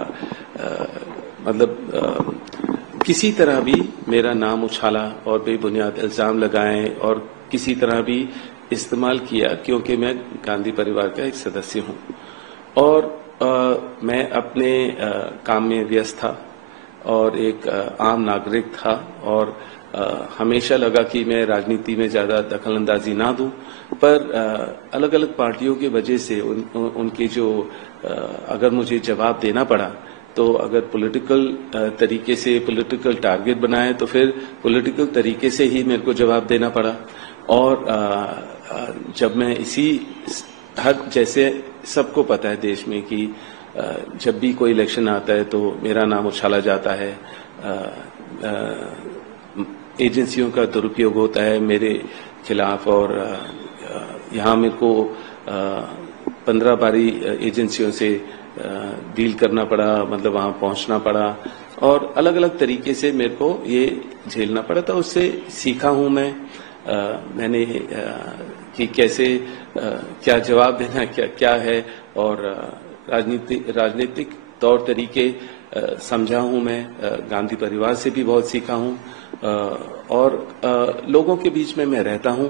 मतलब किसी तरह भी मेरा नाम उछाला और बेबुनियाद इल्जाम लगाएं और किसी तरह भी इस्तेमाल किया, क्योंकि मैं गांधी परिवार का एक सदस्य हूं और मैं अपने काम में व्यस्त था और एक आम नागरिक था और हमेशा लगा कि मैं राजनीति में ज्यादा दखलंदाजी ना दूं, पर अलग अलग पार्टियों की वजह से उनके जो अगर मुझे जवाब देना पड़ा तो अगर पॉलिटिकल तरीके से पॉलिटिकल टारगेट बनाए तो फिर पॉलिटिकल तरीके से ही मेरे को जवाब देना पड़ा। और जब मैं इसी हर जैसे सबको पता है देश में कि जब भी कोई इलेक्शन आता है तो मेरा नाम उछाला जाता है, एजेंसियों का दुरुपयोग होता है मेरे खिलाफ और यहाँ मेरे को 15 बारी एजेंसियों से डील करना पड़ा, मतलब वहां पहुंचना पड़ा और अलग अलग तरीके से मेरे को ये झेलना पड़ा। तो उससे सीखा हूं मैंने कि कैसे क्या जवाब देना क्या है और राजनीतिक तौर तरीके समझा हूं मैं, गांधी परिवार से भी बहुत सीखा हूं और लोगों के बीच में मैं रहता हूं,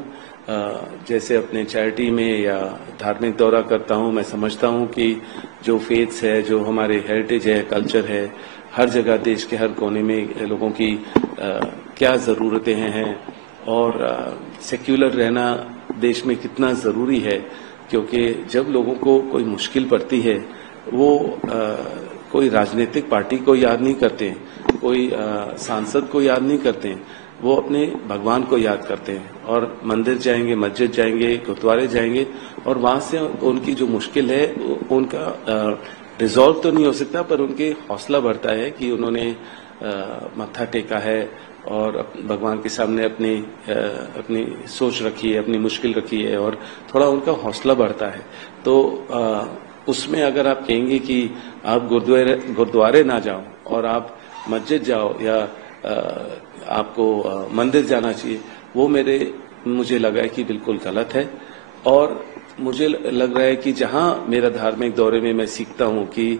जैसे अपने चैरिटी में या धार्मिक दौरा करता हूं। मैं समझता हूं कि जो फेथ्स है, जो हमारे हेरिटेज है, कल्चर है, हर जगह देश के हर कोने में लोगों की क्या जरूरतें हैं और सेक्युलर रहना देश में कितना जरूरी है, क्योंकि जब लोगों को कोई मुश्किल पड़ती है वो कोई राजनीतिक पार्टी को याद नहीं करते, कोई सांसद को याद नहीं करते, वो अपने भगवान को याद करते हैं और मंदिर जाएंगे, मस्जिद जाएंगे, गुरुद्वारे जाएंगे और वहां से उनकी जो मुश्किल है उनका रिजॉल्व तो नहीं हो सकता, पर उनके हौसला बढ़ता है कि उन्होंने मत्था टेका है और भगवान के सामने अपनी सोच रखी है, अपनी मुश्किल रखी है और थोड़ा उनका हौसला बढ़ता है। तो उसमें अगर आप कहेंगे कि आप गुरुद्वारे ना जाओ और आप मस्जिद जाओ या आपको मंदिर जाना चाहिए, वो मुझे लगा है कि बिल्कुल गलत है। और मुझे लग रहा है कि जहां मेरा धार्मिक दौरे में मैं सीखता हूं कि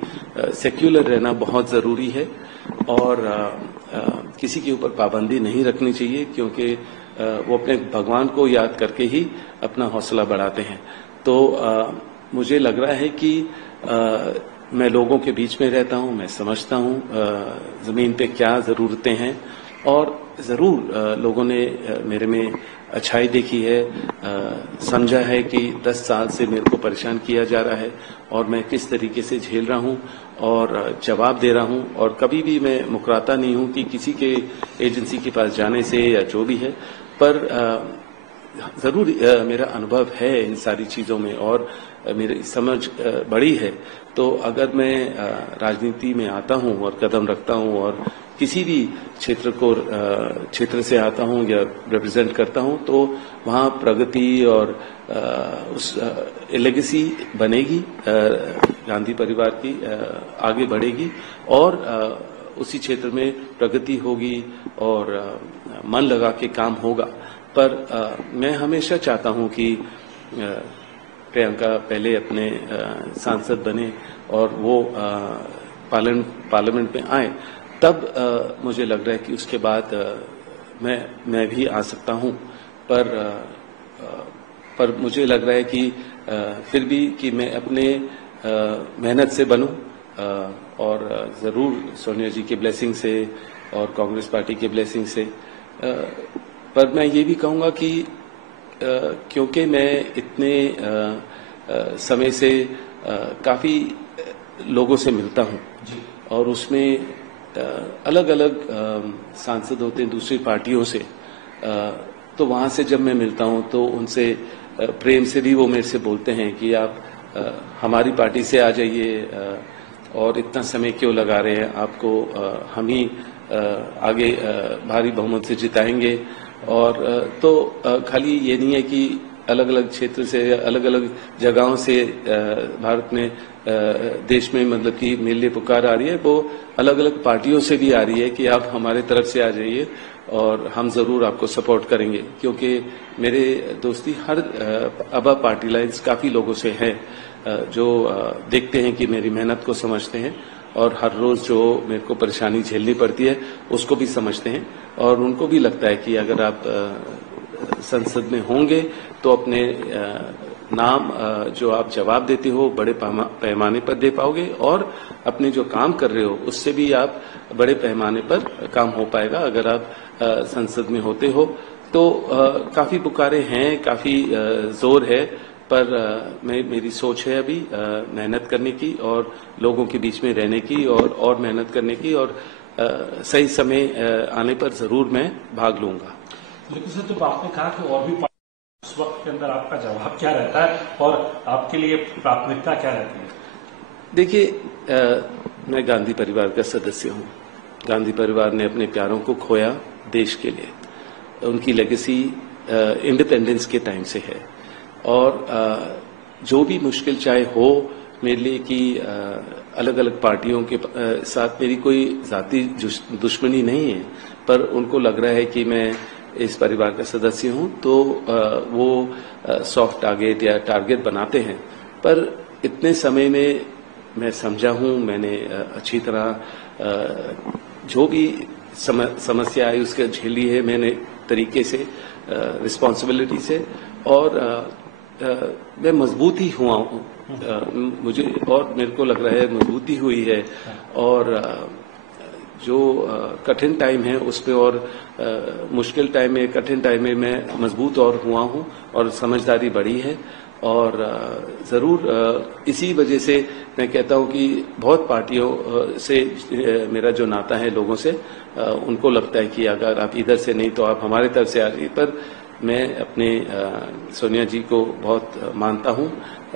सेक्युलर रहना बहुत जरूरी है और किसी के ऊपर पाबंदी नहीं रखनी चाहिए, क्योंकि वो अपने भगवान को याद करके ही अपना हौसला बढ़ाते हैं। तो मुझे लग रहा है कि मैं लोगों के बीच में रहता हूं, मैं समझता हूं जमीन पे क्या जरूरतें हैं और जरूर लोगों ने मेरे में अच्छाई देखी है, समझा है कि 10 साल से मेरे को परेशान किया जा रहा है और मैं किस तरीके से झेल रहा हूं और जवाब दे रहा हूं और कभी भी मैं मुकराता नहीं हूं कि किसी के एजेंसी के पास जाने से या जो भी है, पर जरूर मेरा अनुभव है इन सारी चीजों में और मेरी समझ बड़ी है। तो अगर मैं राजनीति में आता हूं और कदम रखता हूं और किसी भी क्षेत्र से आता हूं या रिप्रेजेंट करता हूं, तो वहां प्रगति और उस लेगेसी बनेगी, गांधी परिवार की आगे बढ़ेगी और उसी क्षेत्र में प्रगति होगी और मन लगा के काम होगा। पर मैं हमेशा चाहता हूं कि प्रियंका पहले अपने सांसद बने और वो पार्लियामेंट में आए, तब मुझे लग रहा है कि उसके बाद मैं भी आ सकता हूं। पर मुझे लग रहा है कि फिर भी कि मैं अपने मेहनत से बनूं और जरूर सोनिया जी के ब्लेसिंग से और कांग्रेस पार्टी के ब्लेसिंग से। पर मैं ये भी कहूंगा कि क्योंकि मैं इतने समय से काफी लोगों से मिलता हूं और उसमें अलग अलग सांसद होते हैं दूसरी पार्टियों से, तो वहां से जब मैं मिलता हूं तो उनसे प्रेम से भी वो मेरे से बोलते हैं कि आप हमारी पार्टी से आ जाइए और इतना समय क्यों लगा रहे हैं, आपको हम ही आगे भारी बहुमत से जिताएंगे। और तो खाली ये नहीं है कि अलग अलग क्षेत्र से अलग अलग जगहों से भारत में देश में मतलब कि मेरे लिए पुकार आ रही है, वो अलग अलग पार्टियों से भी आ रही है कि आप हमारे तरफ से आ जाइए और हम जरूर आपको सपोर्ट करेंगे। क्योंकि मेरे दोस्ती हर अबा पार्टी लाइन्स काफी लोगों से है जो देखते हैं कि मेरी मेहनत को समझते हैं और हर रोज जो मेरे को परेशानी झेलनी पड़ती है उसको भी समझते हैं और उनको भी लगता है कि अगर आप संसद में होंगे तो अपने नाम जो आप जवाब देते हो बड़े पैमाने पर दे पाओगे और अपने जो काम कर रहे हो उससे भी आप बड़े पैमाने पर काम हो पाएगा अगर आप संसद में होते हो। तो काफी पुकारे हैं, काफी जोर है, पर मेरी सोच है अभी मेहनत करने की और लोगों के बीच में रहने की और मेहनत करने की और सही समय आने पर जरूर मैं भाग लूंगा। लेकिन सर, तो आपने कहा कि और भी उस वक्त के अंदर आपका जवाब क्या रहता है और आपके लिए प्राथमिकता क्या रहती है? देखिए, मैं गांधी परिवार का सदस्य हूं। गांधी परिवार ने अपने प्यारों को खोया देश के लिए। उनकी लेगेसी इंडिपेंडेंस के टाइम से है और जो भी मुश्किल चाहे हो मेरे लिए कि अलग अलग पार्टियों के साथ मेरी कोई जाती दुश्मनी नहीं है, पर उनको लग रहा है कि मैं इस परिवार का सदस्य हूं तो वो सॉफ्ट टारगेट या टारगेट बनाते हैं। पर इतने समय में मैं समझा हूं, मैंने अच्छी तरह जो भी समस्या आई उसके झेली है मैंने तरीके से, रिस्पॉन्सिबिलिटी से, और मैं मजबूत ही हुआ हूं। मुझे और मेरे को लग रहा है मजबूती हुई है और जो कठिन टाइम है उसमें और मुश्किल टाइम में, कठिन टाइम में मैं मजबूत और हुआ हूं और समझदारी बढ़ी है। और जरूर इसी वजह से मैं कहता हूं कि बहुत पार्टियों से मेरा जो नाता है लोगों से, उनको लगता है कि अगर आप इधर से नहीं तो आप हमारी तरफ से आ रही। पर मैं अपने सोनिया जी को बहुत मानता हूं,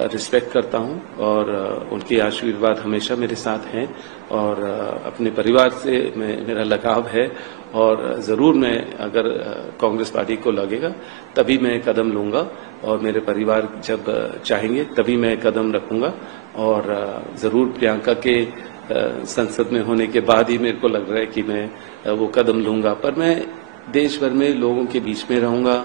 रिस्पेक्ट करता हूं और उनके आशीर्वाद हमेशा मेरे साथ हैं और अपने परिवार से मेरा लगाव है और जरूर मैं अगर कांग्रेस पार्टी को लगेगा तभी मैं कदम लूंगा और मेरे परिवार जब चाहेंगे तभी मैं कदम रखूंगा और जरूर प्रियंका के संसद में होने के बाद ही मेरे को लग रहा है कि मैं वो कदम लूंगा। पर मैं देश भर में लोगों के बीच में रहूंगा,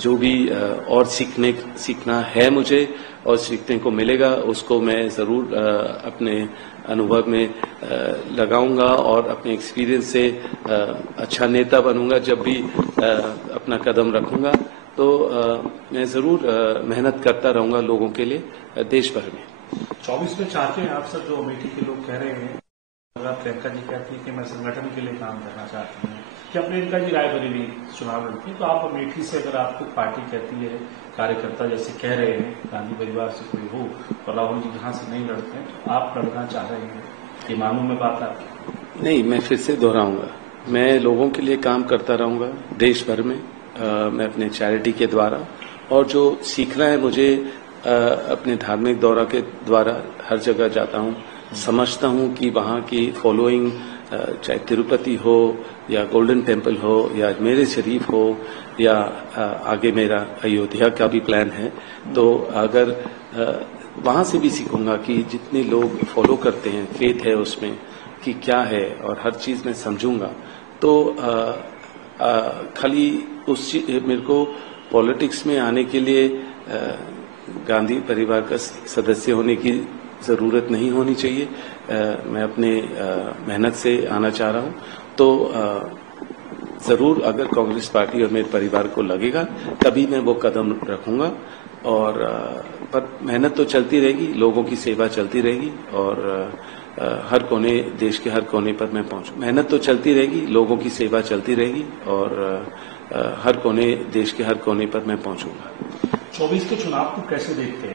जो भी और सीखना है मुझे और सीखने को मिलेगा उसको मैं जरूर अपने अनुभव में लगाऊंगा और अपने एक्सपीरियंस से अच्छा नेता बनूंगा। जब भी अपना कदम रखूंगा तो मैं जरूर मेहनत करता रहूंगा लोगों के लिए देश भर में। 24 में चाहते हैं आप सब, जो अमेठी के लोग कह रहे हैं, अगर प्रियंका जी कहती है कि मैं संगठन के लिए काम करना चाहती हूँ, क्या प्रियंका जी रायबरेली चुनाव लड़ती है, तो आप अमेठी से अगर आपको पार्टी कहती है, कार्यकर्ता जैसे कह रहे हैं गांधी परिवार से कोई हो और राहुल जी यहाँ से नहीं लड़ते हैं, तो आप लड़ना चाह रहे हैं, ये मालूम में बात आपकी? नहीं, मैं फिर से दोहराऊंगा, मैं लोगों के लिए काम करता रहूंगा देश भर में। मैं अपने चैरिटी के द्वारा और जो सीखना है मुझे अपने धार्मिक दौरा के द्वारा हर जगह जाता हूँ, समझता हूँ कि वहाँ की फॉलोइंग, चाहे तिरुपति हो या गोल्डन टेम्पल हो या अजमेर शरीफ हो या आगे मेरा अयोध्या का भी प्लान है, तो अगर वहाँ से भी सीखूंगा कि जितने लोग फॉलो करते हैं, फेथ है उसमें कि क्या है और हर चीज़ में समझूंगा। तो खाली मेरे को पॉलिटिक्स में आने के लिए गांधी परिवार का सदस्य होने की जरूरत नहीं होनी चाहिए। मैं अपने मेहनत से आना चाह रहा हूं, तो जरूर अगर कांग्रेस पार्टी और मेरे परिवार को लगेगा तभी मैं वो कदम रखूंगा। और पर मेहनत तो चलती रहेगी, लोगों की सेवा चलती रहेगी और हर कोने, देश के हर कोने पर मैं पहुंचूं। मेहनत तो चलती रहेगी, लोगों की सेवा चलती रहेगी और हर कोने, देश के हर कोने पर मैं पहुंचूंगा। 24 के चुनाव को कैसे देखते हैं?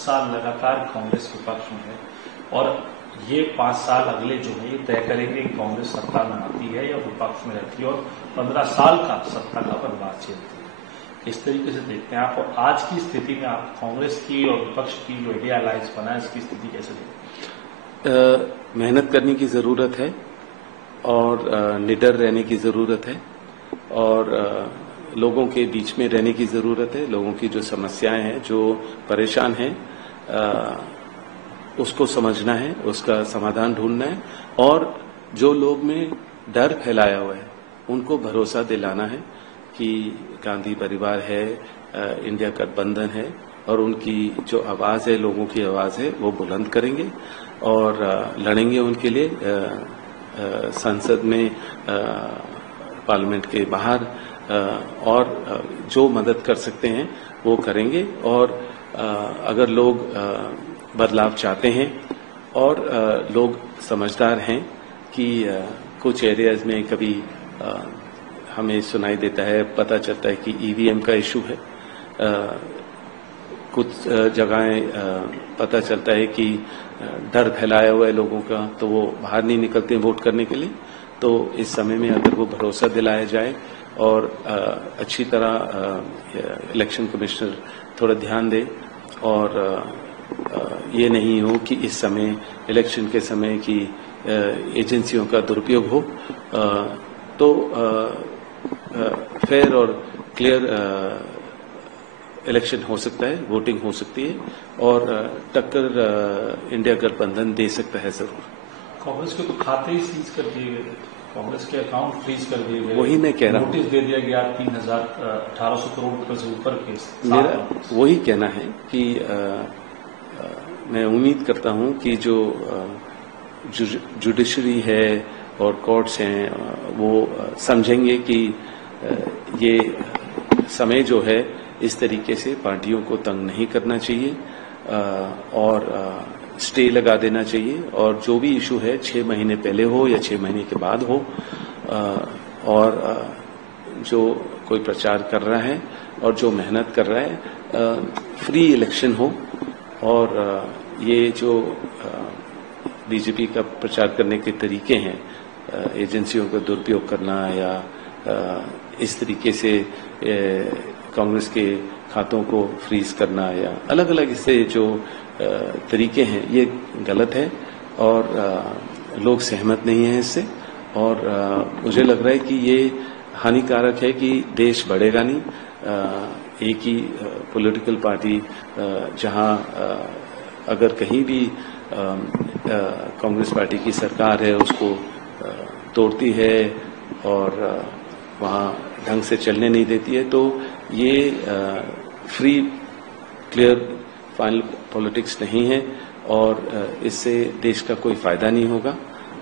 साल लगातार कांग्रेस विपक्ष में है और ये 5 साल अगले जो है ये तय करेंगे कि कांग्रेस सत्ता में आती है या विपक्ष में रहती है और 15 साल का सत्ता का बनवास झेलती है। इस तरीके से देखते हैं आप, और आज की स्थिति में आप कांग्रेस की और विपक्ष की जो इंडिया अलायंस बना है इसकी स्थिति कैसे देखते हैं? मेहनत करने की जरूरत है और निडर रहने की जरूरत है और लोगों के बीच में रहने की जरूरत है। लोगों की जो समस्याएं हैं, जो परेशान हैं, उसको समझना है, उसका समाधान ढूंढना है और जो लोग में डर फैलाया हुआ है उनको भरोसा दिलाना है कि गांधी परिवार है, इंडिया गठबंधन है और उनकी जो आवाज है, लोगों की आवाज है, वो बुलंद करेंगे और लड़ेंगे उनके लिए संसद में, पार्लियामेंट के बाहर, और जो मदद कर सकते हैं वो करेंगे। और अगर लोग बदलाव चाहते हैं और लोग समझदार हैं कि कुछ एरियाज में कभी हमें सुनाई देता है, पता चलता है कि ईवीएम का इशू है, कुछ जगहें पता चलता है कि डर फैलाया हुआ है लोगों का, तो वो बाहर नहीं निकलते वोट करने के लिए। तो इस समय में अगर वो भरोसा दिलाया जाए और अच्छी तरह इलेक्शन कमिश्नर थोड़ा ध्यान दे और ये नहीं हो कि इस समय इलेक्शन के समय की एजेंसियों का दुरुपयोग हो, तो फेयर और क्लियर इलेक्शन हो सकता है, वोटिंग हो सकती है और टक्कर इंडिया गठबंधन दे सकता है जरूर। कांग्रेस के तो खाते ही सीज कर दिए गए, कांग्रेस के अकाउंट फ्रीज कर दिए गए, वही मैं कह रहा हूँ, नोटिस दे दिया गया 1800 करोड़ रुपए से ऊपर के। मेरा वही कहना है कि मैं उम्मीद करता हूं कि जो जुडिशरी है और कोर्ट्स हैं वो समझेंगे कि ये समय जो है इस तरीके से पार्टियों को तंग नहीं करना चाहिए और स्टे लगा देना चाहिए, और जो भी इशू है 6 महीने पहले हो या 6 महीने के बाद हो, और जो कोई प्रचार कर रहा है और जो मेहनत कर रहा है फ्री इलेक्शन हो। और ये जो बीजेपी का प्रचार करने के तरीके हैं, एजेंसियों का दुरुपयोग करना या इस तरीके से कांग्रेस के खातों को फ्रीज करना या अलग अलग इससे जो तरीके हैं, ये गलत है और लोग सहमत नहीं हैं इससे। और मुझे लग रहा है कि ये हानिकारक है कि देश बढ़ेगा नहीं। एक ही पॉलिटिकल पार्टी जहां अगर कहीं भी कांग्रेस पार्टी की सरकार है उसको तोड़ती है और वहां ढंग से चलने नहीं देती है, तो ये फ्री क्लियर फाइनल पॉलिटिक्स नहीं है और इससे देश का कोई फायदा नहीं होगा।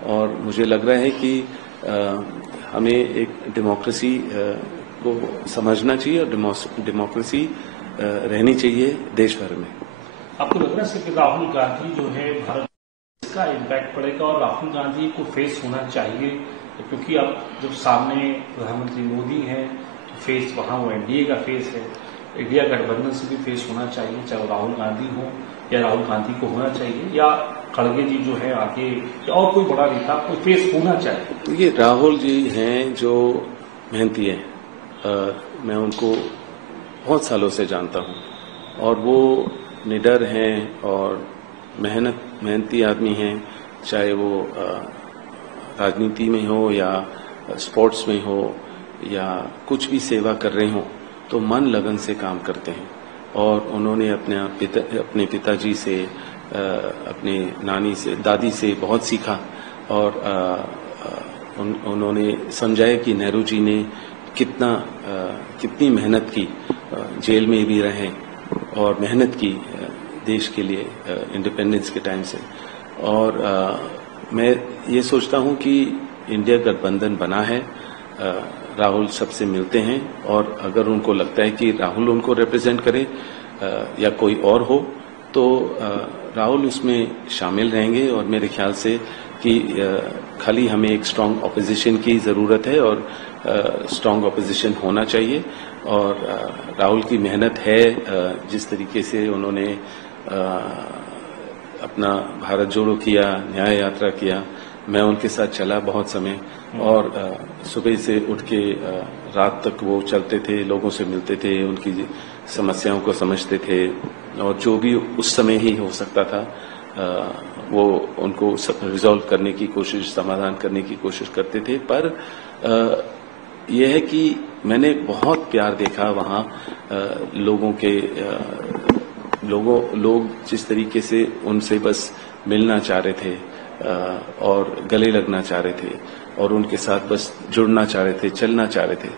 और मुझे लग रहा है कि हमें एक डेमोक्रेसी को समझना चाहिए और डेमोक्रेसी रहनी चाहिए देश भर में। आपको लग रहा है कि राहुल गांधी जो है भारत, इसका इम्पैक्ट पड़ेगा और राहुल गांधी को फेस होना चाहिए, क्योंकि अब जब सामने प्रधानमंत्री मोदी हैं तो फेस वहां वो एनडीए का फेस है, इंडिया गठबंधन से भी फेस होना चाहिए, चाहे राहुल गांधी हो या राहुल गांधी को होना चाहिए या खड़गे जी जो है आगे और कोई बड़ा नेता कोई फेस होना चाहिए। देखिए, राहुल जी हैं जो मेहनती हैं, मैं उनको बहुत सालों से जानता हूं और वो निडर हैं और मेहनती आदमी हैं, चाहे वो राजनीति में हो या स्पोर्ट्स में हो या कुछ भी सेवा कर रहे हो, तो मन लगन से काम करते हैं। और उन्होंने अपने पिताजी से, अपने नानी से, दादी से बहुत सीखा और उन्होंने समझाया कि नेहरू जी ने कितनी मेहनत की, जेल में भी रहे और मेहनत की देश के लिए इंडिपेंडेंस के टाइम से। और मैं ये सोचता हूं कि इंडिया गठबंधन बना है, राहुल सबसे मिलते हैं और अगर उनको लगता है कि राहुल उनको रिप्रेजेंट करे या कोई और हो तो राहुल उसमें शामिल रहेंगे। और मेरे ख्याल से कि खाली हमें एक स्ट्रांग ऑपोजिशन की ज़रूरत है और स्ट्रांग ऑपोजिशन होना चाहिए। और राहुल की मेहनत है, जिस तरीके से उन्होंने अपना भारत जोड़ो किया, न्याय यात्रा किया, मैं उनके साथ चला बहुत समय और सुबह से उठ के रात तक वो चलते थे, लोगों से मिलते थे, उनकी समस्याओं को समझते थे और जो भी उस समय ही हो सकता था वो उनको रिजॉल्व करने की कोशिश, समाधान करने की कोशिश करते थे। पर यह है कि मैंने बहुत प्यार देखा वहाँ लोगों के लोग जिस तरीके से उनसे बस मिलना चाह रहे थे और गले लगना चाह रहे थे और उनके साथ बस जुड़ना चाह रहे थे, चलना चाह रहे थे।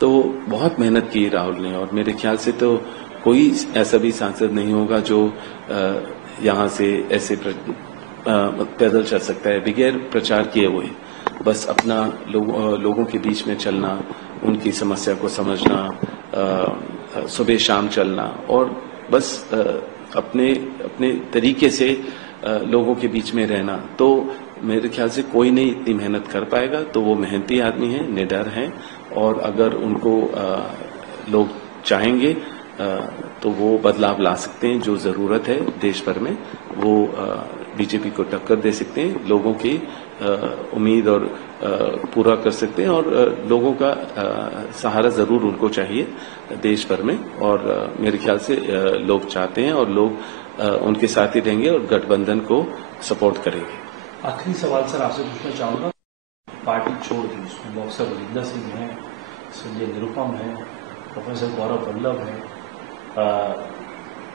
तो बहुत मेहनत की राहुल ने और मेरे ख्याल से तो कोई ऐसा भी सांसद नहीं होगा जो यहाँ से ऐसे पैदल चल सकता है बगैर प्रचार किए हुए। बस अपना लोगों के बीच में चलना, उनकी समस्या को समझना, सुबह शाम चलना और बस अपने अपने तरीके से लोगों के बीच में रहना। तो मेरे ख्याल से कोई नहीं इतनी मेहनत कर पाएगा। तो वो मेहनती आदमी हैं, निडर हैं और अगर उनको लोग चाहेंगे तो वो बदलाव ला सकते हैं। जो जरूरत है देश भर में वो बीजेपी को टक्कर दे सकते हैं, लोगों की उम्मीद और पूरा कर सकते हैं और लोगों का सहारा जरूर उनको चाहिए देश भर में। और मेरे ख्याल से लोग चाहते हैं और लोग उनके साथ ही रहेंगे और गठबंधन को सपोर्ट करेंगे। आखिरी सवाल सर आपसे पूछना चाहूंगा, पार्टी छोड़ दी, उसमें बॉक्सर बलिंदर सिंह है, संजय निरुपम है, प्रोफेसर गौरव वल्लभ है।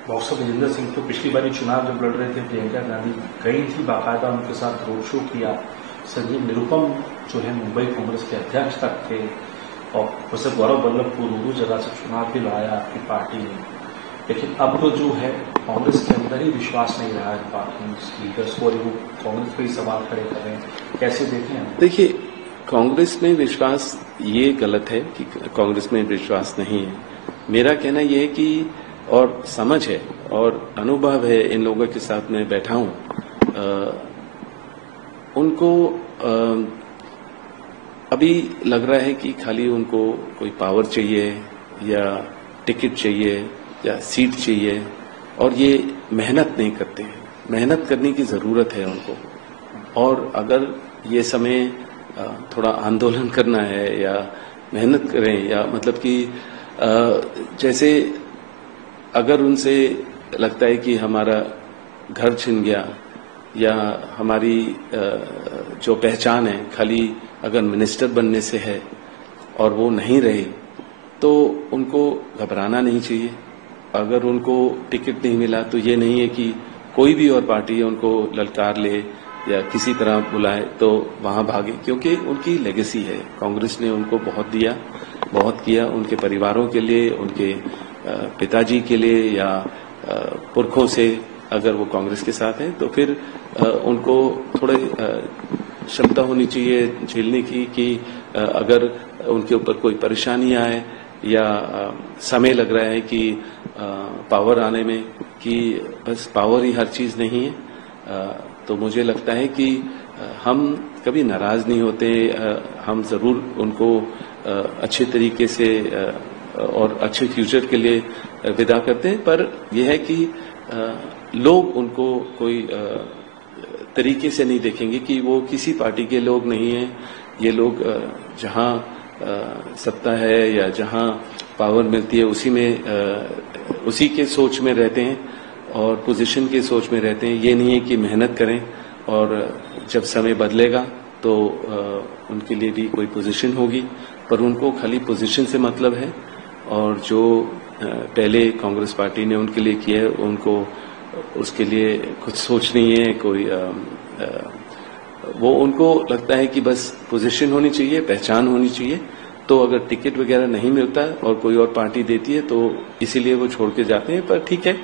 बॉक्सर बलिंदर सिंह तो पिछली बार चुनाव जब लड़ रहे थे प्रियंका गांधी गई थी, बाकायदा उनके साथ रोड शो किया। संजय निरुपम जो है मुंबई कांग्रेस के अध्यक्ष तक थे और प्रोफेसर गौरव वल्लभ को दो जगह से चुनाव भी लड़ाया आपकी पार्टी ने। लेकिन अब तो जो है कांग्रेस के अंदर ही विश्वास नहीं रहा है पार्टी लीडर्स को, वो कांग्रेस पे ही सवाल खड़े कर रहे हैं, कैसे देखें हम? देखिए, कांग्रेस में विश्वास ये गलत है कि कांग्रेस में विश्वास नहीं है। मेरा कहना यह है कि और समझ है और अनुभव है, इन लोगों के साथ मैं बैठा हूं, उनको अभी लग रहा है कि खाली उनको कोई पावर चाहिए या टिकट चाहिए या सीट चाहिए और ये मेहनत नहीं करते हैं। मेहनत करने की जरूरत है उनको। और अगर ये समय थोड़ा आंदोलन करना है या मेहनत करें या मतलब कि जैसे अगर उनसे लगता है कि हमारा घर छिन गया या हमारी जो पहचान है खाली अगर मिनिस्टर बनने से है और वो नहीं रहे, तो उनको घबराना नहीं चाहिए। अगर उनको टिकट नहीं मिला तो ये नहीं है कि कोई भी और पार्टी उनको ललकार ले या किसी तरह बुलाए तो वहां भागे, क्योंकि उनकी लेगेसी है। कांग्रेस ने उनको बहुत दिया, बहुत किया उनके परिवारों के लिए, उनके पिताजी के लिए या पुरखों से। अगर वो कांग्रेस के साथ हैं तो फिर उनको थोड़े क्षमता होनी चाहिए झेलने की कि अगर उनके ऊपर कोई परेशानी आए या समय लग रहा है कि पावर आने में, कि बस पावर ही हर चीज नहीं है। तो मुझे लगता है कि हम कभी नाराज नहीं होते। हम जरूर उनको अच्छे तरीके से और अच्छे फ्यूचर के लिए विदा करते हैं, पर यह है कि लोग उनको कोई तरीके से नहीं देखेंगे कि वो किसी पार्टी के लोग नहीं हैं। ये लोग जहां सत्ता है या जहां पावर मिलती है उसी के सोच में रहते हैं और पोजीशन के सोच में रहते हैं। ये नहीं है कि मेहनत करें और जब समय बदलेगा तो उनके लिए भी कोई पोजीशन होगी, पर उनको खाली पोजीशन से मतलब है। और जो पहले कांग्रेस पार्टी ने उनके लिए किया है, उनको उसके लिए कुछ सोच नहीं है कोई। वो उनको लगता है कि बस पोजीशन होनी चाहिए, पहचान होनी चाहिए। तो अगर टिकट वगैरह नहीं मिलता और कोई और पार्टी देती है तो इसीलिए वो छोड़ के जाते हैं। पर ठीक है,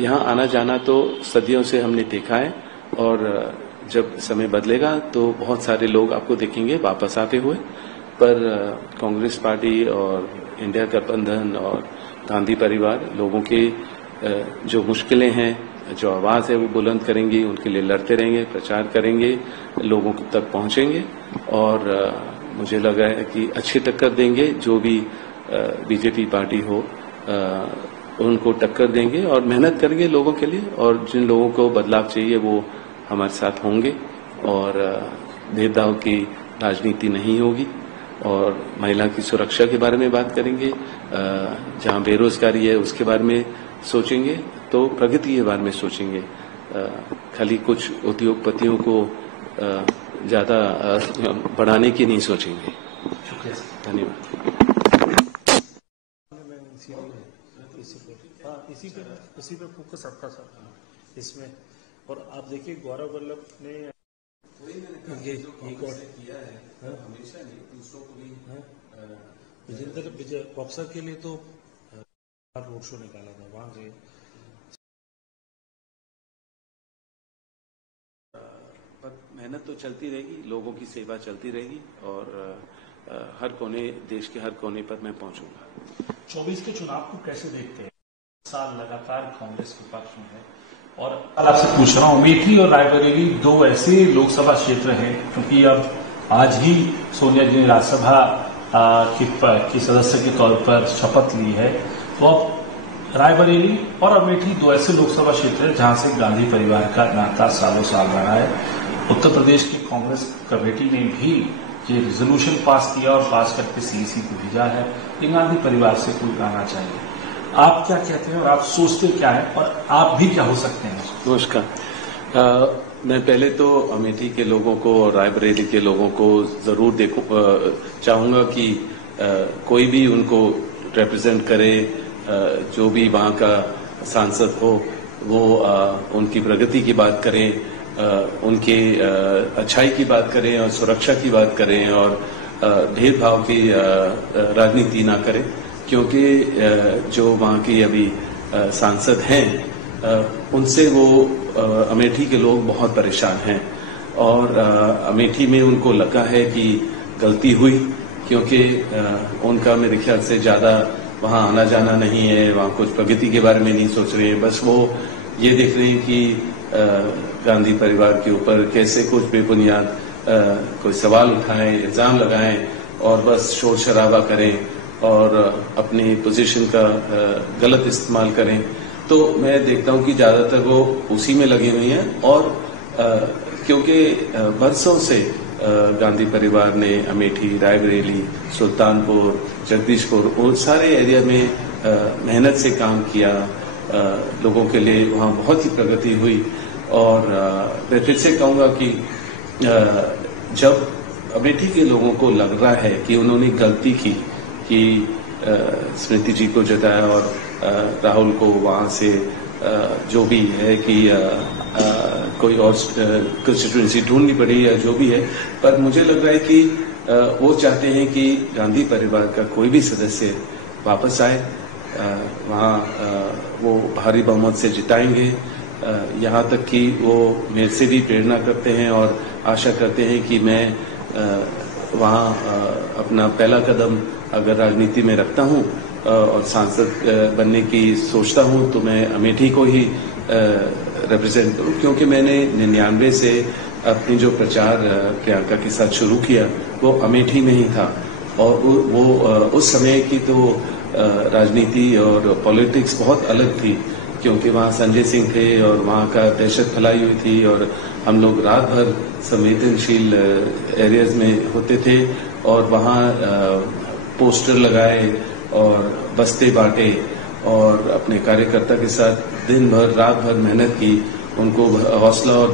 यहाँ आना जाना तो सदियों से हमने देखा है और जब समय बदलेगा तो बहुत सारे लोग आपको देखेंगे वापस आते हुए। पर कांग्रेस पार्टी और इंडिया गठबंधन और गांधी परिवार लोगों के जो मुश्किलें हैं, जो आवाज है वो बुलंद करेंगी, उनके लिए लड़ते रहेंगे, प्रचार करेंगे, लोगों तक पहुंचेंगे और मुझे लगा है कि अच्छी टक्कर देंगे। जो भी बीजेपी पार्टी हो उनको टक्कर देंगे और मेहनत करेंगे लोगों के लिए। और जिन लोगों को बदलाव चाहिए वो हमारे साथ होंगे और भेदभाव की राजनीति नहीं होगी। और महिला की सुरक्षा के बारे में बात करेंगे, जहां बेरोजगारी है उसके बारे में सोचेंगे, तो प्रगति के बारे में सोचेंगे। खाली कुछ उद्योगपतियों को ज्यादा बढ़ाने की नहीं सोचेंगे। शुक्रिया सर, धन्यवाद। इसी पे फोकस आपका सर इसमें। और आप देखिए गौरव वल्लभ ने किया है हमेशा नहीं, दूसरों को भी विजय बॉक्सर के लिए तो रोड शो निकाला था वहां से। पर मैं मेहनत तो चलती रहेगी, लोगों की सेवा चलती रहेगी और हर कोने, देश के हर कोने पर मैं पहुंचूंगा। 24 के चुनाव को कैसे देखते हैं? साल लगातार कांग्रेस के पक्ष में है और आपसे पूछ रहा हूं, अमेठी और रायबरेली दो ऐसे लोकसभा क्षेत्र हैं, क्योंकि अब आज ही सोनिया जी ने राज्यसभा की सदस्य के तौर पर शपथ ली है, तो अब रायबरेली और अमेठी दो ऐसे लोकसभा क्षेत्र हैं जहां से गांधी परिवार का नाता सालों साल रहा है। उत्तर प्रदेश की कांग्रेस कमेटी ने भी ये रिजोल्यूशन पास किया और पास करके सीईसी को भेजा है कि गांधी परिवार से कोई आना चाहिए। आप क्या कहते हैं और आप सोचते क्या है और आप भी क्या हो सकते हैं? नमस्कार। मैं पहले तो अमेठी के लोगों को और रायबरेली के लोगों को जरूर चाहूंगा कि कोई भी उनको रिप्रेजेंट करे, जो भी वहां का सांसद हो वो उनकी प्रगति की बात करें, उनके अच्छाई की बात करें और सुरक्षा की बात करें और भेदभाव की राजनीति ना करें, क्योंकि जो वहां की अभी सांसद हैं उनसे वो अमेठी के लोग बहुत परेशान हैं और अमेठी में उनको लगा है कि गलती हुई, क्योंकि उनका मेरे ख्याल से ज्यादा वहां आना जाना नहीं है, वहां कुछ प्रगति के बारे में नहीं सोच रहे हैं, बस वो ये देख रहे हैं कि गांधी परिवार के ऊपर कैसे कुछ बेबुनियाद कोई सवाल उठाएं, इल्जाम लगाएं और बस शोर शराबा करें और अपनी पोजीशन का गलत इस्तेमाल करें। तो मैं देखता हूं कि ज्यादातर वो उसी में लगे हुए हैं और क्योंकि बरसों से गांधी परिवार ने अमेठी, रायबरेली, सुल्तानपुर, जगदीशपुर और सारे एरिया में मेहनत से काम किया, लोगों के लिए वहां बहुत ही प्रगति हुई। और मैं फिर से कहूंगा कि जब अमेठी के लोगों को लग रहा है कि उन्होंने गलती की, कि स्मृति जी को जताया और राहुल को वहां से जो भी है कि कोई और कंस्टिट्यूएंसी ढूंढनी पड़ी या जो भी है, पर मुझे लग रहा है कि वो चाहते हैं कि गांधी परिवार का कोई भी सदस्य वापस आए, वहां वो भारी बहुमत से जिताएंगे। यहाँ तक कि वो मेरे से भी प्रेरणा करते हैं और आशा करते हैं कि मैं वहाँ अपना पहला कदम अगर राजनीति में रखता हूँ और सांसद बनने की सोचता हूँ तो मैं अमेठी को ही रिप्रेजेंट करूँ, क्योंकि मैंने 99 से अपनी जो प्रचार प्रियंका के साथ शुरू किया वो अमेठी में ही था और वो उस समय की तो राजनीति और पॉलिटिक्स बहुत अलग थी, क्योंकि वहाँ संजय सिंह थे और वहाँ का दहशत फैलाई हुई थी और हम लोग रात भर संवेदनशील एरियाज में होते थे और वहाँ पोस्टर लगाए और बस्ते बांटे और अपने कार्यकर्ता के साथ दिन भर रात भर मेहनत की, उनको हौसला और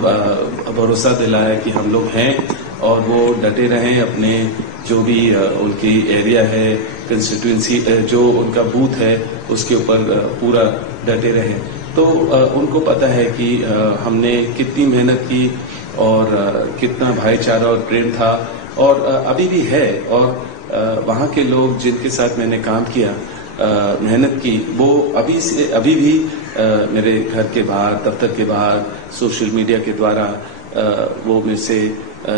भरोसा दिलाया कि हम लोग हैं और वो डटे रहें, अपने जो भी उनकी एरिया है, कंस्टिट्यूएंसी जो उनका बूथ है उसके ऊपर पूरा डटे रहे। तो उनको पता है कि हमने कितनी मेहनत की और कितना भाईचारा और प्रेम था और अभी भी है, और वहाँ के लोग जिनके साथ मैंने काम किया, मेहनत की, वो अभी भी मेरे घर के बाहर, दफ्तर के बाहर, सोशल मीडिया के द्वारा वो मेरे से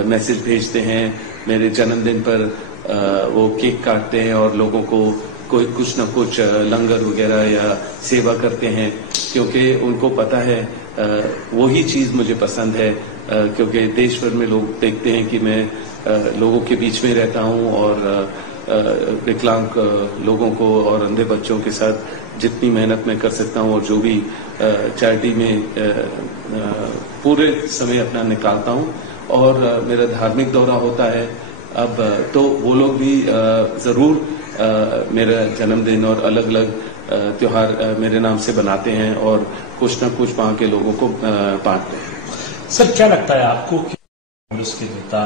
मैसेज भेजते हैं, मेरे जन्मदिन पर वो केक काटते हैं और लोगों को कोई कुछ न कुछ लंगर वगैरह या सेवा करते हैं, क्योंकि उनको पता है वही चीज मुझे पसंद है, क्योंकि देश भर में लोग देखते हैं कि मैं लोगों के बीच में रहता हूं और विकलांग लोगों को और अंधे बच्चों के साथ जितनी मेहनत मैं कर सकता हूं और जो भी चैरिटी में पूरे समय अपना निकालता हूं, और मेरा धार्मिक दौरा होता है अब, तो वो लोग भी जरूर मेरा जन्मदिन और अलग अलग त्योहार मेरे नाम से बनाते हैं और कुछ न कुछ वहां के लोगों को बांटते हैं। सर, क्या लगता है आपको कि कांग्रेस के नेता,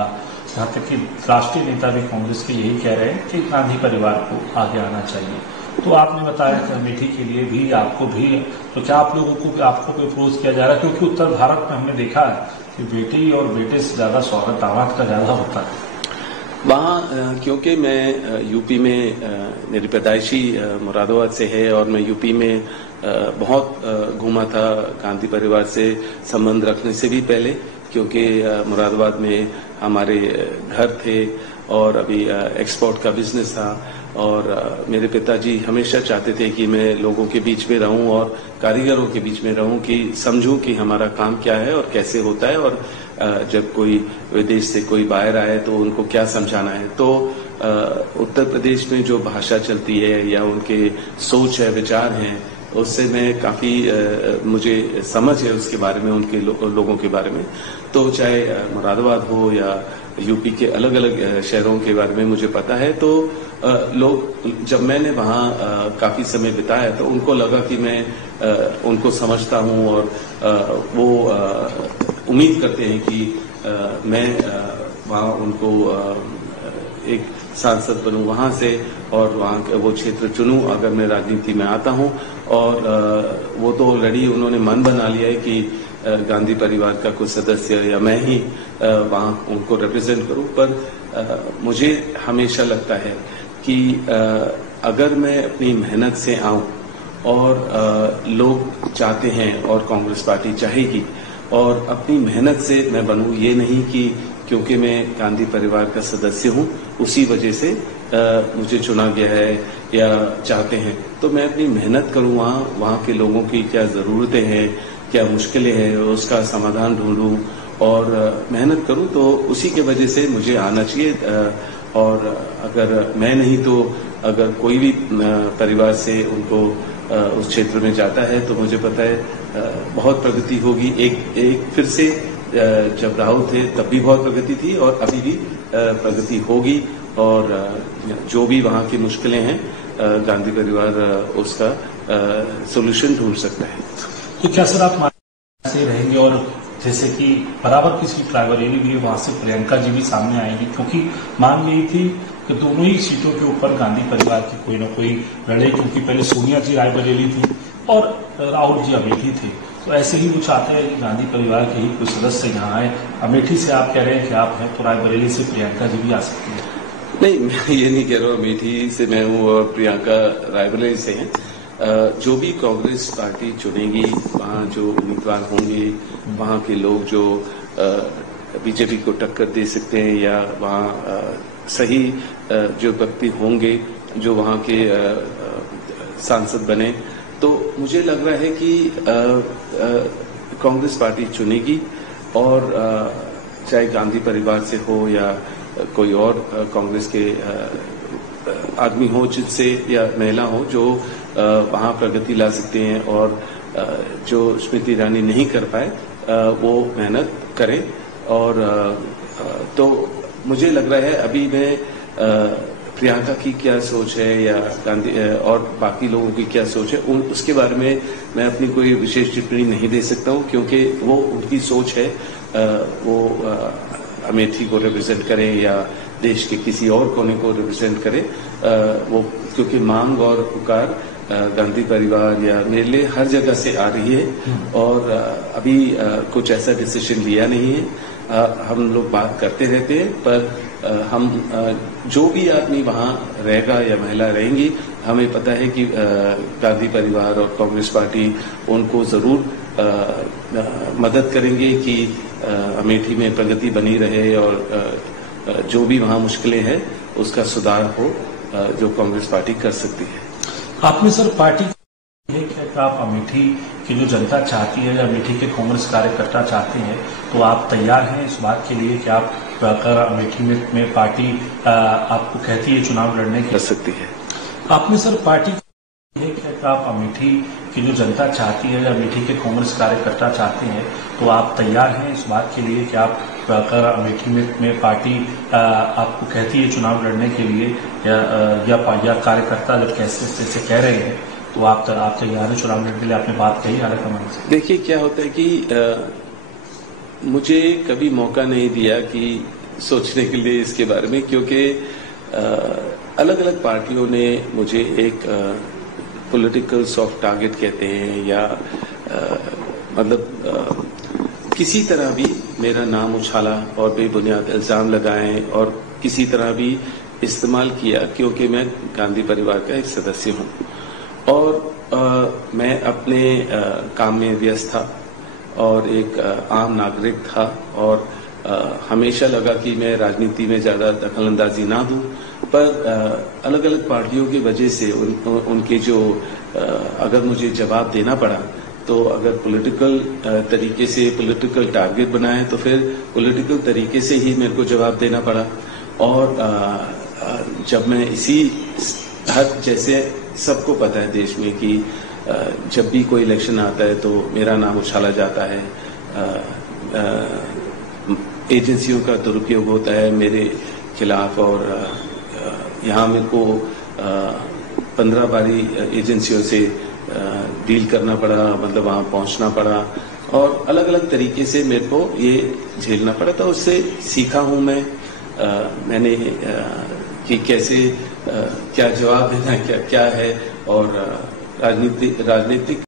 यहाँ तक कि राष्ट्रीय नेता भी कांग्रेस के यही कह रहे हैं कि गांधी परिवार को आगे आना चाहिए, तो आपने बताया कि अमेठी के लिए भी आपको भी, तो क्या आप लोगों को आपको कोई अप्रोच किया जा रहा है? क्योंकि उत्तर भारत में हमने देखा है कि बेटी और बेटे से ज्यादा स्वागत दामाद का ज्यादा होता है वहाँ, क्योंकि मैं यूपी में मेरी पैदाइशी मुरादाबाद से है और मैं यूपी में बहुत घूमा था गांधी परिवार से संबंध रखने से भी पहले, क्योंकि मुरादाबाद में हमारे घर थे और अभी एक्सपोर्ट का बिजनेस था और मेरे पिताजी हमेशा चाहते थे कि मैं लोगों के बीच में रहूं और कारीगरों के बीच में रहूं कि समझूं कि हमारा काम क्या है और कैसे होता है और जब कोई विदेश से कोई बाहर आए तो उनको क्या समझाना है। तो उत्तर प्रदेश में जो भाषा चलती है या उनके सोच है, विचार हैं, उससे मैं काफी मुझे समझ है उसके बारे में, उनके लोगों के बारे में। तो चाहे मुरादाबाद हो या यूपी के अलग अलग शहरों के बारे में मुझे पता है। तो लोग, जब मैंने वहाँ काफी समय बिताया तो उनको लगा कि मैं उनको समझता हूँ और वो उम्मीद करते हैं कि मैं वहाँ उनको एक सांसद बनूं वहां से और वहां वो क्षेत्र चुनूं अगर मैं राजनीति में आता हूं। और वो तो ऑलरेडी उन्होंने मन बना लिया है कि गांधी परिवार का कुछ सदस्य या मैं ही वहां उनको रिप्रेजेंट करूं। पर मुझे हमेशा लगता है कि अगर मैं अपनी मेहनत से आऊं और लोग चाहते हैं और कांग्रेस पार्टी चाहेगी और अपनी मेहनत से मैं बनूं, ये नहीं कि क्योंकि मैं गांधी परिवार का सदस्य हूं उसी वजह से मुझे चुना गया है या चाहते हैं। तो मैं अपनी मेहनत करूं, वहां के लोगों की क्या जरूरतें हैं, क्या मुश्किलें हैं, उसका समाधान ढूंढूं और मेहनत करूं। तो उसी के वजह से मुझे आना चाहिए। और अगर मैं नहीं तो अगर कोई भी परिवार से उनको उस क्षेत्र में जाता है तो मुझे पता है बहुत प्रगति होगी। एक फिर से जब राहुल थे तब भी बहुत प्रगति थी और अभी भी प्रगति होगी और जो भी वहां की मुश्किलें हैं गांधी परिवार उसका सॉल्यूशन ढूंढ सकता है। तो क्या सर आप से रहेंगे और जैसे कि बराबर की सीट रायबरेली भी वहां से प्रियंका जी भी सामने आएंगी, क्योंकि मांग यही थी कि दोनों ही सीटों के ऊपर गांधी परिवार की कोई न कोई लड़े, क्योंकि पहले सोनिया जी रायबरेली थी और राहुल जी अमेठी थे। तो ऐसे ही वो चाहते हैं कि गांधी परिवार के ही कोई सदस्य यहाँ आए। अमेठी से आप कह रहे हैं कि आप हैं, तो रायबरेली से प्रियंका जी भी आ सकती है। नहीं, मैं ये नहीं कह रहा हूँ अमेठी से मैं हूँ और प्रियंका रायबरेली से हैं। जो भी कांग्रेस पार्टी चुनेगी वहाँ जो उम्मीदवार होंगे, वहाँ के लोग जो बीजेपी को टक्कर दे सकते हैं या वहाँ सही जो व्यक्ति होंगे जो वहाँ के सांसद बने, तो मुझे लग रहा है कि कांग्रेस पार्टी चुनेगी और चाहे गांधी परिवार से हो या कोई और कांग्रेस के आदमी हो जिनसे या महिला हो जो वहां प्रगति ला सकते हैं और जो स्मृति ईरानी नहीं कर पाए वो मेहनत करें। और तो मुझे लग रहा है अभी मैं प्रियंका की क्या सोच है या गांधी और बाकी लोगों की क्या सोच है उसके बारे में मैं अपनी कोई विशेष टिप्पणी नहीं दे सकता हूं, क्योंकि वो उनकी सोच है। वो अमेठी को रिप्रेजेंट करें या देश के किसी और कोने को रिप्रेजेंट करें, वो क्योंकि मांग और पुकार गांधी परिवार या मेरे लिए हर जगह से आ रही है और अभी कुछ ऐसा डिसीजन लिया नहीं है। हम लोग बात करते रहते हैं, पर हम जो भी आदमी वहां रहेगा या महिला रहेंगी, हमें पता है कि गांधी परिवार और कांग्रेस पार्टी उनको जरूर मदद करेंगे कि अमेठी में प्रगति बनी रहे और जो भी वहां मुश्किलें हैं उसका सुधार हो जो कांग्रेस पार्टी कर सकती है। आपने सर पार्टी है क्या आप अमेठी की जो जनता चाहती है या अमेठी के कांग्रेस कार्यकर्ता चाहते हैं, तो आप तैयार हैं इस बात के लिए कि आप अगर अमेठी में पार्टी आपको कहती है चुनाव लड़ने की कर सकती है? आपने सर पार्टी है क्या आप अमेठी की जो जनता चाहती है या अमेठी के कांग्रेस कार्यकर्ता चाहते हैं, तो आप तैयार हैं इस बात के लिए कि आप अगर अमेठी में पार्टी आपको कहती है चुनाव लड़ने के लिए या कार्यकर्ता जब कैसे कह रहे हैं तो आप तैयार हैं चुनाव लड़ने के लिए? आपने बात कही हालांकि से। देखिए क्या होता है कि मुझे कभी मौका नहीं दिया कि सोचने के लिए इसके बारे में, क्योंकि अलग अलग पार्टियों ने मुझे एक पॉलिटिकल सॉफ्ट टारगेट कहते हैं या मतलब किसी तरह भी मेरा नाम उछाला और बेबुनियाद इल्जाम लगाए और किसी तरह भी इस्तेमाल किया, क्योंकि मैं गांधी परिवार का एक सदस्य हूं और मैं अपने काम में व्यस्त था और एक आम नागरिक था और हमेशा लगा कि मैं राजनीति में ज्यादा दखलंदाजी ना दूं, पर अलग अलग पार्टियों की वजह से उनके जो अगर मुझे जवाब देना पड़ा तो अगर पॉलिटिकल तरीके से पॉलिटिकल टारगेट बनाए तो फिर पॉलिटिकल तरीके से ही मेरे को जवाब देना पड़ा। और जब मैं इसी हद, जैसे सबको पता है देश में कि जब भी कोई इलेक्शन आता है तो मेरा नाम उछाला जाता है, एजेंसियों का दुरुपयोग होता है मेरे खिलाफ, और यहाँ मेरे को 15 बारी एजेंसियों से डील करना पड़ा, मतलब वहां पहुंचना पड़ा और अलग अलग तरीके से मेरे को ये झेलना पड़ा। तो उससे सीखा हूं मैंने कि कैसे क्या जवाब देना क्या है, और राजनीतिक